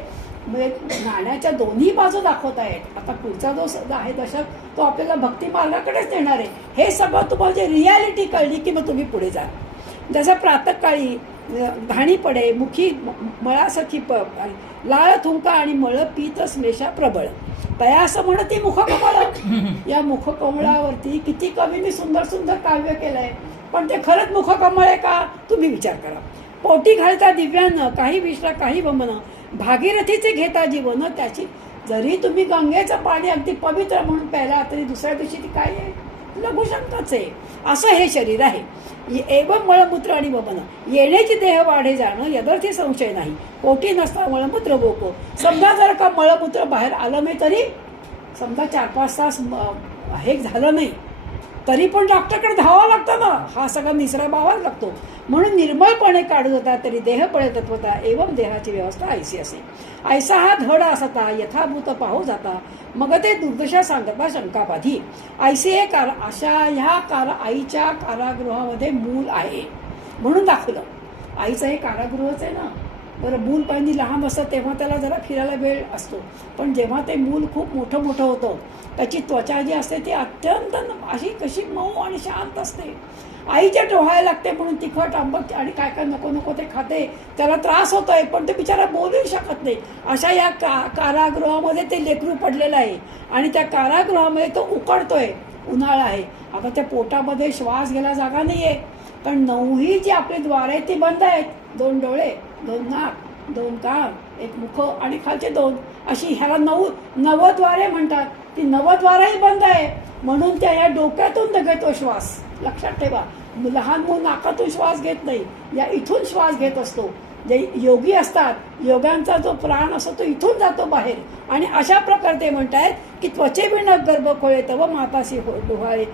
म्हणजे नाण्याच्या दोन्ही बाजू दाखवत आहेत. आता पुढचा जो आहे दशक तो आपल्याला भक्ती मार्गाकडेच नेणार आहे. हे सगळं तुम्हाला जे रियालिटी कळली की मग तुम्ही पुढे जा. जसं प्रातःकाळी घाणी पडे, मुखी मळासखी लाळ थुंका आणि मळ पीत स्मेषा प्रबळ, तया असं म्हणती मुखकमळ. या मुखकमळावरती किती कवींनी सुंदर सुंदर काव्य केलंय, पण ते खरंच मुखकमळ आहे का? तुम्ही विचार करा. पोटी घालता दिव्यानं, काही विश्रा काही वमन, भागीरथीचे घेता जीवन त्याची. जरी तुम्ही गंगेचं पाणी अगदी पवित्र म्हणून प्यायला तरी दुसऱ्या दिवशी ती काय आहे? लघुशंकाच आहे. असं हे शरीर आहे. एवं मळमूत्र आणि वमन, येण्याची देह वाढे जाणं यदर्थी संशय नाही, पोटी नसता मळमूत्र बोको. समजा जर का मळमूत्र बाहेर आलं नाही तरी, समजा 4-5 तास हे झालं नाही तरी पण डॉक्टरकडे धावावं लागतं ना, हा सगळा निसरा बावाच लागतो. म्हणून निर्मळपणे काढत होता तरी देह पळे तत्वता, एवं देहाची व्यवस्था ऐसी असे. ऐसा हा धड असता यथाभूत पाहू जाता, मग ते दुर्दशा सांगता शंकाबाधी. ऐसे हे अशा ह्या आईच्या कारागृहामध्ये मूल आहे म्हणून दाखवलं. आईचं हे कारागृहच आहे ना. बरं, मूल पहिली लहान असतं तेव्हा त्याला जरा फिरायला वेळ असतो, पण जेव्हा ते मूल खूप मोठं मोठं होतं त्याची त्वचा जी असते ती अत्यंत अशी कशी मऊ आणि शांत असते. आईच्या डोहायला लागते म्हणून तिखट आंबट आणि काय काय नको नको ते खाते, त्याला त्रास होतोय पण ते बिचारा बोलूही शकत नाही. अशा या कारागृहामध्ये ते लेकरू पडलेलं आहे आणि त्या कारागृहामध्ये तो उकडतोय. उन्हाळा आहे, आता त्या पोटामध्ये श्वास घ्यायला जागा नाही आहे, कारण 9ही जी आपले द्वार आहेत ती बंद आहेत. 2 डोळे, 2 नाक, 2 कान, 1 मुख आणि खालचे 2, अशी ह्याला 9 द्वारे म्हणतात. ती 9 द्वारही बंद आहे म्हणून त्या या डोक्यातून घेतो श्वास. लक्षात ठेवा, लहान मूल नाकातून श्वास घेत नाही, या इथून श्वास घेत असतो. जे योगी असतात, योगांचा जो प्राण असतो तो इथून जातो बाहेर. आणि अशा प्रकारे ते म्हणतायत की त्वचेविण गर्भ खोळे तव मातासी डोहाळे,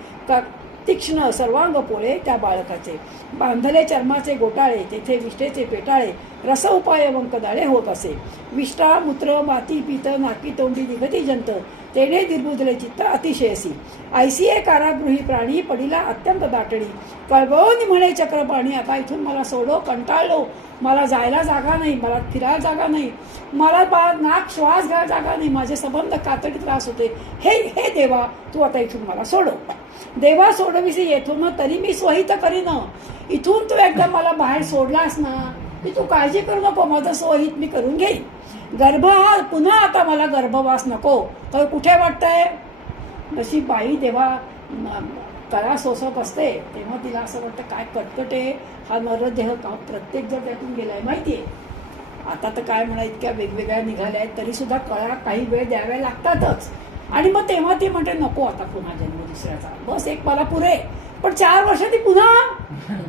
तीक्ष्ण सर्वांग पोळे त्या बाळकाचे. बांधले चर्माचे गोटाळे तेथे विष्ठेचे पेटाळे, रस उपाय वंकदाळे होत असे. विष्ठा मूत्र माती पीत नाकी तोंडी निगती जंत, तेने दिर्बुदले चित्त अतिशयसी. ऐसिये कारागृही प्राणी पडिला अत्यंत दाटणी, कळवळून म्हणे चक्रपाणी आता इथून मला सोडो, कंटाळलो, मला जायला जागा नाही, मला फिरायला जागा नाही, मला नाक श्वास घ्यायला जागा नाही, माझे संबंध कातडी त्रास होते, हे हे देवा तू आता इथून मला सोडव. देवा सोडविसी येथून तरी मी स्वहित करीन. इथून तू एकदा मला बाहेर सोडलास ना की तू काळजी करू नको, माझं स्वहित मी करून घेईन. गर्भ हा पुन्हा आता मला गर्भवास नको. तर कुठे वाटतंय जशी बाई तेव्हा कळा सोसत असते तेव्हा तिला असं वाटतं काय कटकटे हा नरदेह का प्रत्येक जण त्यातून गेलाय माहितीये. आता तर काय म्हणा इतक्या वेगवेगळ्या निघाल्या आहेत तरी सुद्धा कळा काही वेळ द्याव्या लागतातच. आणि मग तेव्हा ती म्हणते नको आता पुन्हा जन्म दुसऱ्याचा, बस एक मला पुरे. पण 4 वर्ष ती पुन्हा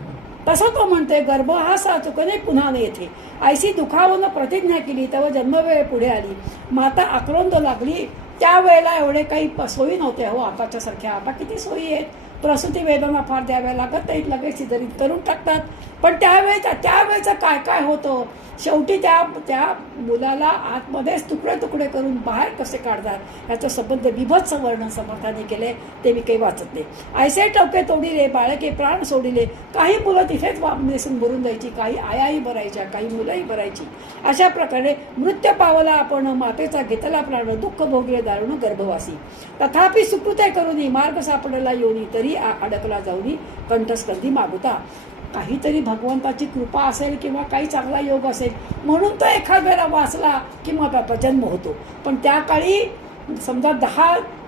तसं तो म्हणते गर्भ हा साचुकने पुन्हा न येथे. ऐशी दुखावून प्रतिज्ञा केली तेव्हा जन्मवेळ पुढे आली. माता आक्रोंद लागली. त्यावेळेला एवढे काही सोयी नव्हत्या हो आताच्या सारख्या. आता किती सोयी आहेत. प्रसूती वेदना फार द्याव्या लागत नाहीत, लगेच सिजरिंग करून टाकतात. पण त्यावेळेचं काय काय होतं शेवटी त्या मुलाला आतमध्येच तुकडे तुकडे करून बाहेर कसे काढतात याचा संबंध विभत्स वर्णन समर्थाने केले ते मी काही वाचत नाही. ऐसे टोके तोडिले बाळके प्राण सोडिले. काही मुलं तिथेच नेसून भरून जायची, काही आयाही भरायच्या, काही मुलंही भरायची. अशा प्रकारे मृत्यू पावला आपण मातेचा घेतला प्राण, दुःख भोगले दारुण गर्भवासी. तथापि सुकृते करूनी मार्ग सापडला योनी, तरी अडकला जाऊनी कंठस्कंदी मागुता. काहीतरी भगवंताची कृपा असेल किंवा काही चांगला योग असेल म्हणून तो एखाद्याला वाचला किंवा त्याचा जन्म होतो. पण त्या काळी समजा 10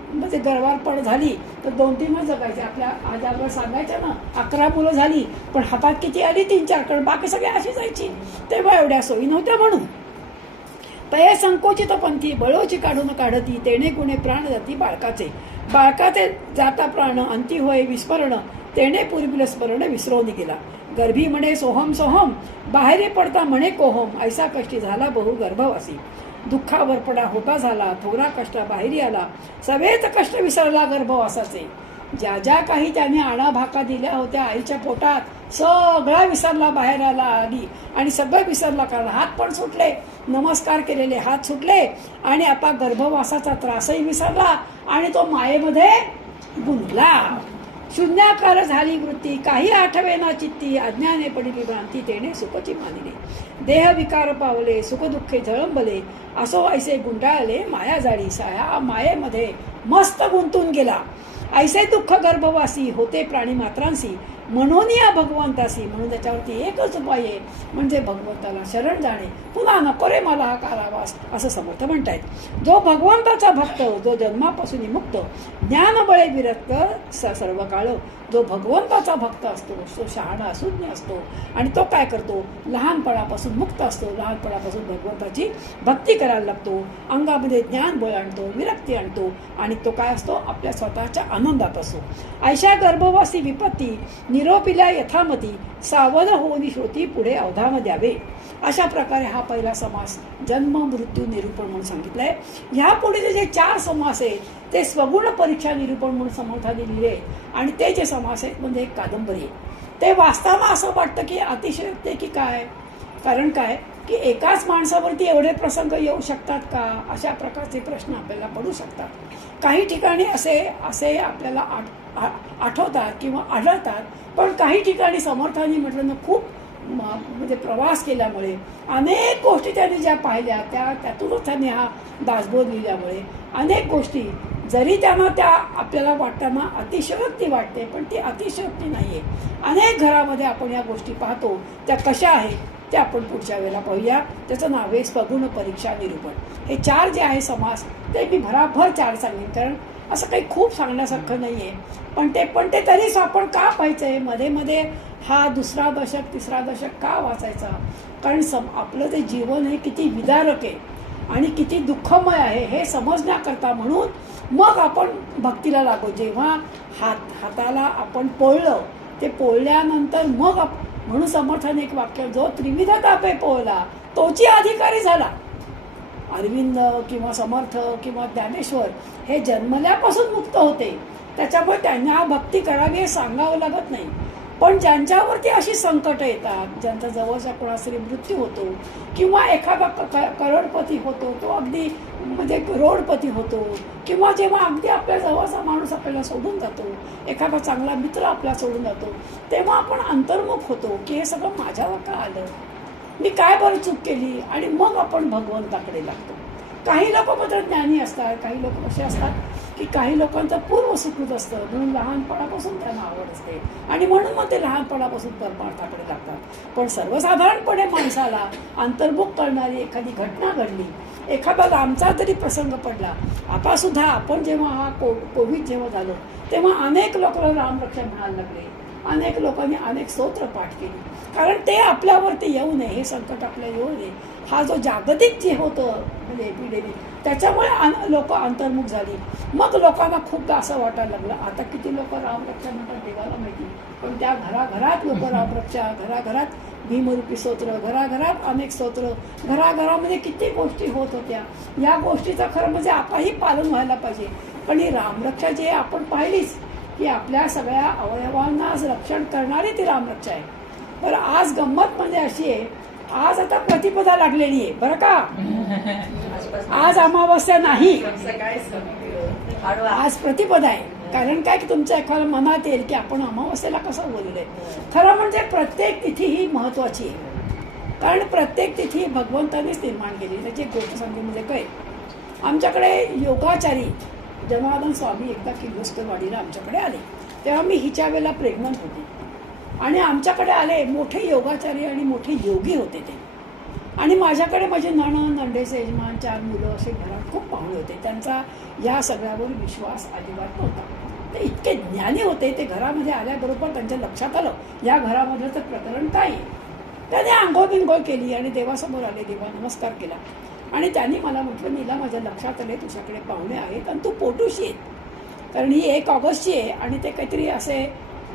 म्हणजे गर्भारपण झाली तर 2-3 जगायचे. आपल्या आजारवर सांगायच्या ना 11 मुलं झाली पण हातात किती आली 3-4 कारण बाकी सगळे अशी जायची. तेव्हा एवढ्या सोयी नव्हत्या म्हणून. तये संकोचित पंथी बळोची काढून काढती, तेणे गुणे प्राण जाती बाळकाचे जाता प्राण अंती होय विस्मरण, तेणे पूर्वील स्मरण विसरवून गेला. गर्भी म्हणे सोहम सोहम, बाहेरी पडता म्हणे कोहम, ऐसा कष्टी झाला बहु गर्भवासी. दुःखावर पडा होता झाला, थोरा कष्ट बाहेरी आला, सवेच कष्ट विसरला गर्भवासाचे. ज्या ज्या काही त्याने आणाभाका दिल्या होत्या आईच्या पोटात सगळा विसरला बाहेर आली. आणि सगळं विसरला कारण हात पण सुटले, नमस्कार केलेले हात सुटले आणि आता गर्भवासाचा त्रासही विसरला आणि तो मायेमध्ये गुंतला. शून्याकार झाली वृत्ती, काही आठवे ना चित्ती, अज्ञाने पडिली भ्रांती, तेने सुखची मानिले. देह विकार पावले, सुख दुःखे झळंबले, असो ऐसे गुंडाळले माया जाळी. साया मायेमध्ये मस्त गुंतून गेला. ऐसे दुःख गर्भवासी होते प्राणी मात्रांसी, म्हणून या भगवंतासी. म्हणून त्याच्यावरती एकच उपाय आहे म्हणजे भगवंताला शरण जाणे. पुन्हा नको रे मला हा कारावास असं समर्थ म्हणतायत. जो भगवंताचा भक्त, जो जन्मापासून मुक्त, ज्ञानबळे विरक्त सर्व काळ, जो भगवंताचा भक्त असतो तो शहाणा असूज्ञ असतो आणि तो काय करतो लहानपणापासून मुक्त असतो. लहानपणापासून भगवंताची भक्ती करायला लागतो, अंगामध्ये ज्ञान बळ आणतो, विरक्ती आणतो आणि तो काय असतो आपल्या स्वतःच्या आनंदात असतो. ऐशा गर्भवासी विपत्ती निरोपिल्या यथामती, सावध होऊन श्रोती पुढे अवधान द्यावे. अशा प्रकारे हा पहिला समास जन्म मृत्यू निरूपण म्हणून सांगितलंय. ह्या पुढे जे 4 समास आहेत ते स्वगुण परीक्षा निरूपण म्हणून समर्थाने लिहिले आणि ते जे समास आहेत म्हणजे एक कादंबरी आहे. ते वाचताना असं वाटतं की अतिशयोक्ती की काय, कारण काय की एकाच माणसावरती एवढे प्रसंग येऊ शकतात का, अशा प्रकारचे प्रश्न आपल्याला पडू शकतात. काही ठिकाणी असे आपल्याला आठवतात किंवा आढळतात. पण काही ठिकाणी समर्थांनी म्हटलं ना खूप म्हणजे प्रवास केल्यामुळे अनेक गोष्टी त्यांनी ज्या पाहिल्या त्यातूनच त्यांनी हा दासबोध लिहिल्यामुळे अनेक गोष्टी जरी त्यांना त्या आपल्याला वाटताना अतिशयोक्ती वाटते पण ती अतिशयोक्ती नाही आहे. अनेक घरामध्ये आपण या गोष्टी पाहतो त्या कशा आहेत ते आपण पुढच्या वेळेला पाहूया. त्याचं नाव आहे स्वगुण परीक्षा निरूपण. हे 4 जे आहे समास ते मी भराभर 4 सांगेन कारण असं काही खूप सांगण्यासारखं नाही आहे. पण ते तरीच आपण का पाहायचं आहे मध्ये मध्ये हा 2रा दशक 3रा दशक का वाचायचा, कारण आपलं ते जीवन हे किती विदारक आहे आणि किती दुःखमय आहे हे समजण्याकरता म्हणून मग आपण भक्तीला लागो. जेव्हा हाताला आपण पोळलं ते पोळल्यानंतर मग म्हणून समर्थाने एक वाक्य, जो त्रिविध तापे पोळला तोची अधिकारी झाला. अरविंद किंवा समर्थ किंवा ज्ञानेश्वर हे जन्मल्यापासून मुक्त होते त्याच्यामुळे त्यांना भक्ती करावी हे सांगावं लागत नाही. पण ज्यांच्यावरती अशी संकट येतात, ज्यांचा जवळचा कोणातरी मृत्यू होतो किंवा एखादा करोडपती होतो, तो अगदी म्हणजे करोडपती होतो, किंवा जेव्हा अगदी आपल्या जवळचा माणूस आपल्याला सोडून जातो, एखादा चांगला मित्र आपल्याला सोडून जातो, तेव्हा आपण अंतर्मुख होतो की हे सगळं माझ्यावर का आलं, मी काय बरं चूक केली, आणि मग आपण भगवंताकडे लागतो. काही लोक मात्र ज्ञानी असतात, काही लोक असे असतात की काही लोकांचं पूर्व सुकृत असतं, म्हणून लहानपणापासून त्यांना आवड असते आणि म्हणून मग ते लहानपणापासून परमार्थाकडे लागतात. पण सर्वसाधारणपणे माणसाला अंतर्मुख करणारी एखादी घटना घडली, एखादा लांबचा जरी प्रसंग पडला, आता सुद्धा आपण जेव्हा हा कोविड जेव्हा झालं तेव्हा अनेक लोकांना रामरक्षा म्हणायला लागले, अनेक लोकांनी अनेक स्तोत्र पाठ केली, कारण ते आपल्यावरती येऊ नये, हे संकट आपल्याला येऊ नये. हा जो जागतिक जे होतं म्हणजे एपिडेमिक, त्याच्यामुळे लोक अंतर्मुख झाली. मग लोकांना खूप असं वाटायला लागलं, आता किती लोक रामरक्षा म्हणतात देवाला माहिती, पण त्या घराघरात लोक रामरक्षा, घराघरात भीमरूपी स्तोत्र, घराघरात अनेक स्तोत्र, घराघरामध्ये किती गोष्टी होत होत्या. या गोष्टीचं खरं म्हणजे आताही पालन व्हायला पाहिजे. पण ही रामरक्षा जी आहे आपण पाहिलीच की आपल्या सगळ्या अवयवांना रक्षण करणारी ती रामरक्षा आहे. बरं, आज गंमत म्हणजे अशी आहे, आज आता प्रतिपदा लागलेली आहे बरं का, आज अमावस्या नाही, आज प्रतिपदा आहे. कारण काय की तुमच्या एखाद्या मनात येईल की आपण अमावस्येला कसं बोललोय. खरं म्हणजे प्रत्येक तिथी ही महत्वाची आहे, कारण प्रत्येक तिथी भगवंतानेच निर्माण केली. त्याची गोष्ट सांगते म्हणजे काय, आमच्याकडे योगाचारी जनार्दन स्वामी एकदा किर्लोस्करवाडीला आमच्याकडे आले, तेव्हा मी हिच्या वेळेला प्रेग्नंट होती आणि आमच्याकडे आले मोठे योगाचारी आणि मोठे योगी होते ते. आणि माझ्याकडे माझे नणंद, नंडेचे यजमान, 4 मुलं असे घरात खूप पाहुणे होते. त्यांचा या सगळ्यावर विश्वास अजिबात नव्हता. ते इतके ज्ञानी होते, ते घरामध्ये आल्याबरोबर त्यांच्या लक्षात आलं या घरामधलं तर प्रकरण काय आहे. त्याने आंघोळ बिंघोळ केली आणि देवासमोर आले, देवा नमस्कार केला आणि त्यांनी मला म्हटलं, नीला माझ्या लक्षात आले तुझ्याकडे पाहुणे आहेत आणि तू पोटूशी आहेत, कारण ही 1 ऑगस्टची आहे आणि ते काहीतरी असे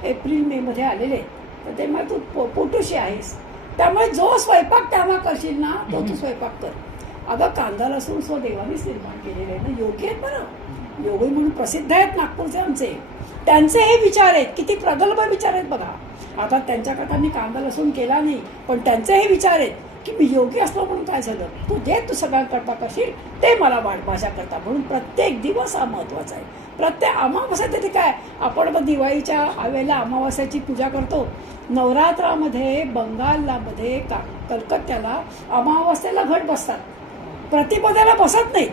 एप्रिल मे मध्ये आलेले, तर ते मग तू पोटूशी आहेस, त्यामुळे जो स्वयंपाक त्यांना करशील ना तो तू स्वयंपाक कर. अगं कांदा लसूण सो देवानेच निर्माण केलेले आहे ना, योगी आहेत बरं, योगी म्हणून प्रसिद्ध आहेत नागपूरचे आमचे, त्यांचे हे विचार आहेत, किती प्रगल्भ विचार आहेत बघा. आता त्यांच्याकरता मी कांदा लसूण केला नाही, पण त्यांचे हे विचार आहेत की मी योगी असलो म्हणून काय झालं, तू जे तू सगळ्यांकरता करशील ते मला वाट माझ्या करता. म्हणून प्रत्येक दिवस हा महत्वाचा आहे. प्रत्येक अमावस्या तरी काय, आपण मग दिवाळीच्या वेळेला अमावस्याची पूजा करतो. नवरात्रामध्ये बंगालला मध्ये कलकत्त्याला अमावस्येला घट बसतात, प्रतिपदाला बसत नाहीत.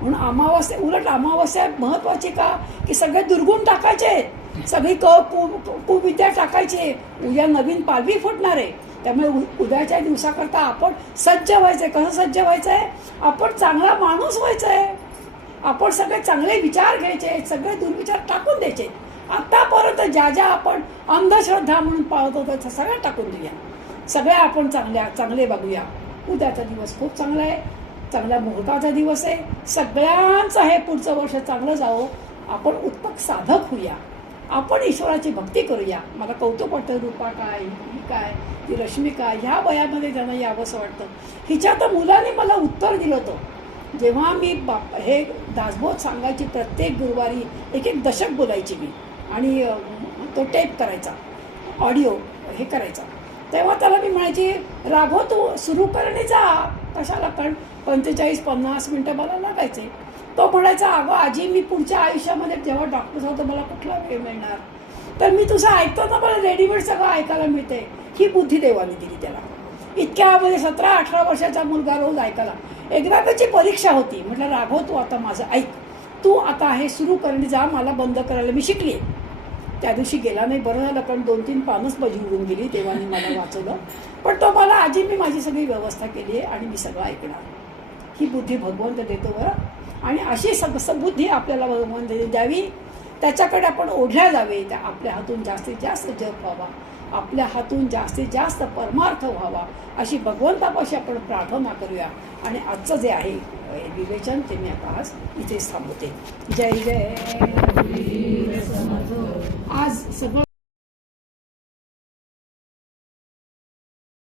म्हणून अमावस्या, उलट अमावस्या महत्वाची का की सगळे दुर्गुण टाकायचे, सगळी कुविद्या टाकायची. उद्या नवीन पालवी फुटणार आहे, त्यामुळे उद्याच्या दिवसाकरता आपण सज्ज व्हायचंय. कसं सज्ज व्हायचंय, आपण चांगला माणूस व्हायचंय, आपण सगळे चांगले विचार घ्यायचे, सगळे दुर्विचार टाकून द्यायचे. आतापर्यंत ज्या ज्या आपण अंधश्रद्धा म्हणून पाळत होतो त्या सगळ्या टाकून देऊया, सगळ्या आपण चांगले बघूया. उद्याचा दिवस खूप चांगला आहे, चांगल्या मुहूर्ताचा दिवस आहे, सगळ्यांचं हे पुढचं वर्ष चांगलं जावं. आपण उत्तम साधक होऊया, आपण ईश्वराची भक्ती करूया. मला कौतुक वाटतं, रूपा काय, ही काय, ती रश्मिका, ह्या वयामध्ये त्यांना यावंसं वाटतं. हिच्या तर मुलाने मला उत्तर दिलं होतं, जेव्हा मी हे दासबोध सांगायची प्रत्येक गुरुवारी 1 दशक बोलायची मी आणि तो टेप करायचा, ऑडिओ हे करायचा, तेव्हा त्याला मी म्हणायची, राघव तू सुरू करणे जा, कशाला, कारण 45-50 मिनटं मला लागायचे. तो म्हणायचा, अगं आजी मी पुढच्या आयुष्यामध्ये जेव्हा डॉक्टर होतो मला कुठला वेळ मिळणार, तर मी तुझं ऐकतो ना, मला रेडीमेड सगळं ऐकायला मिळते. ही बुद्धी देवाने दिली त्याला. इतक्या म्हणजे 17-18 वर्षाचा मुलगा रोज ऐकायला. एकदा त्याची परीक्षा होती, म्हटलं राघव तू आता माझं ऐक, तू आता हे सुरू करणे जा, मला बंद करायला मी शिकली. त्या दिवशी गेला नाही, बरं झालं, कारण 2-3 पानच माझी उडून गेली, देवाने मला वाचवलं. पण तो मला, आजी मी माझी सगळी व्यवस्था केली आहे आणि मी सगळं ऐकणार. ही बुद्धी भगवंत देतो बरं, आणि अशी बुद्धी आपल्याला भगवंत द्यावी, त्याच्याकडे आपण ओढल्या जावे. त्या आपल्या हातून जास्तीत जास्त जप व्हावा, आपल्या हातून जास्तीत जास्त परमार्थ व्हावा, अशी भगवंतापाशी आपण प्रार्थना करूया. आणि आजचं जे आहे विवेचन ते मी आता आज इथेच थांबवते. जय जय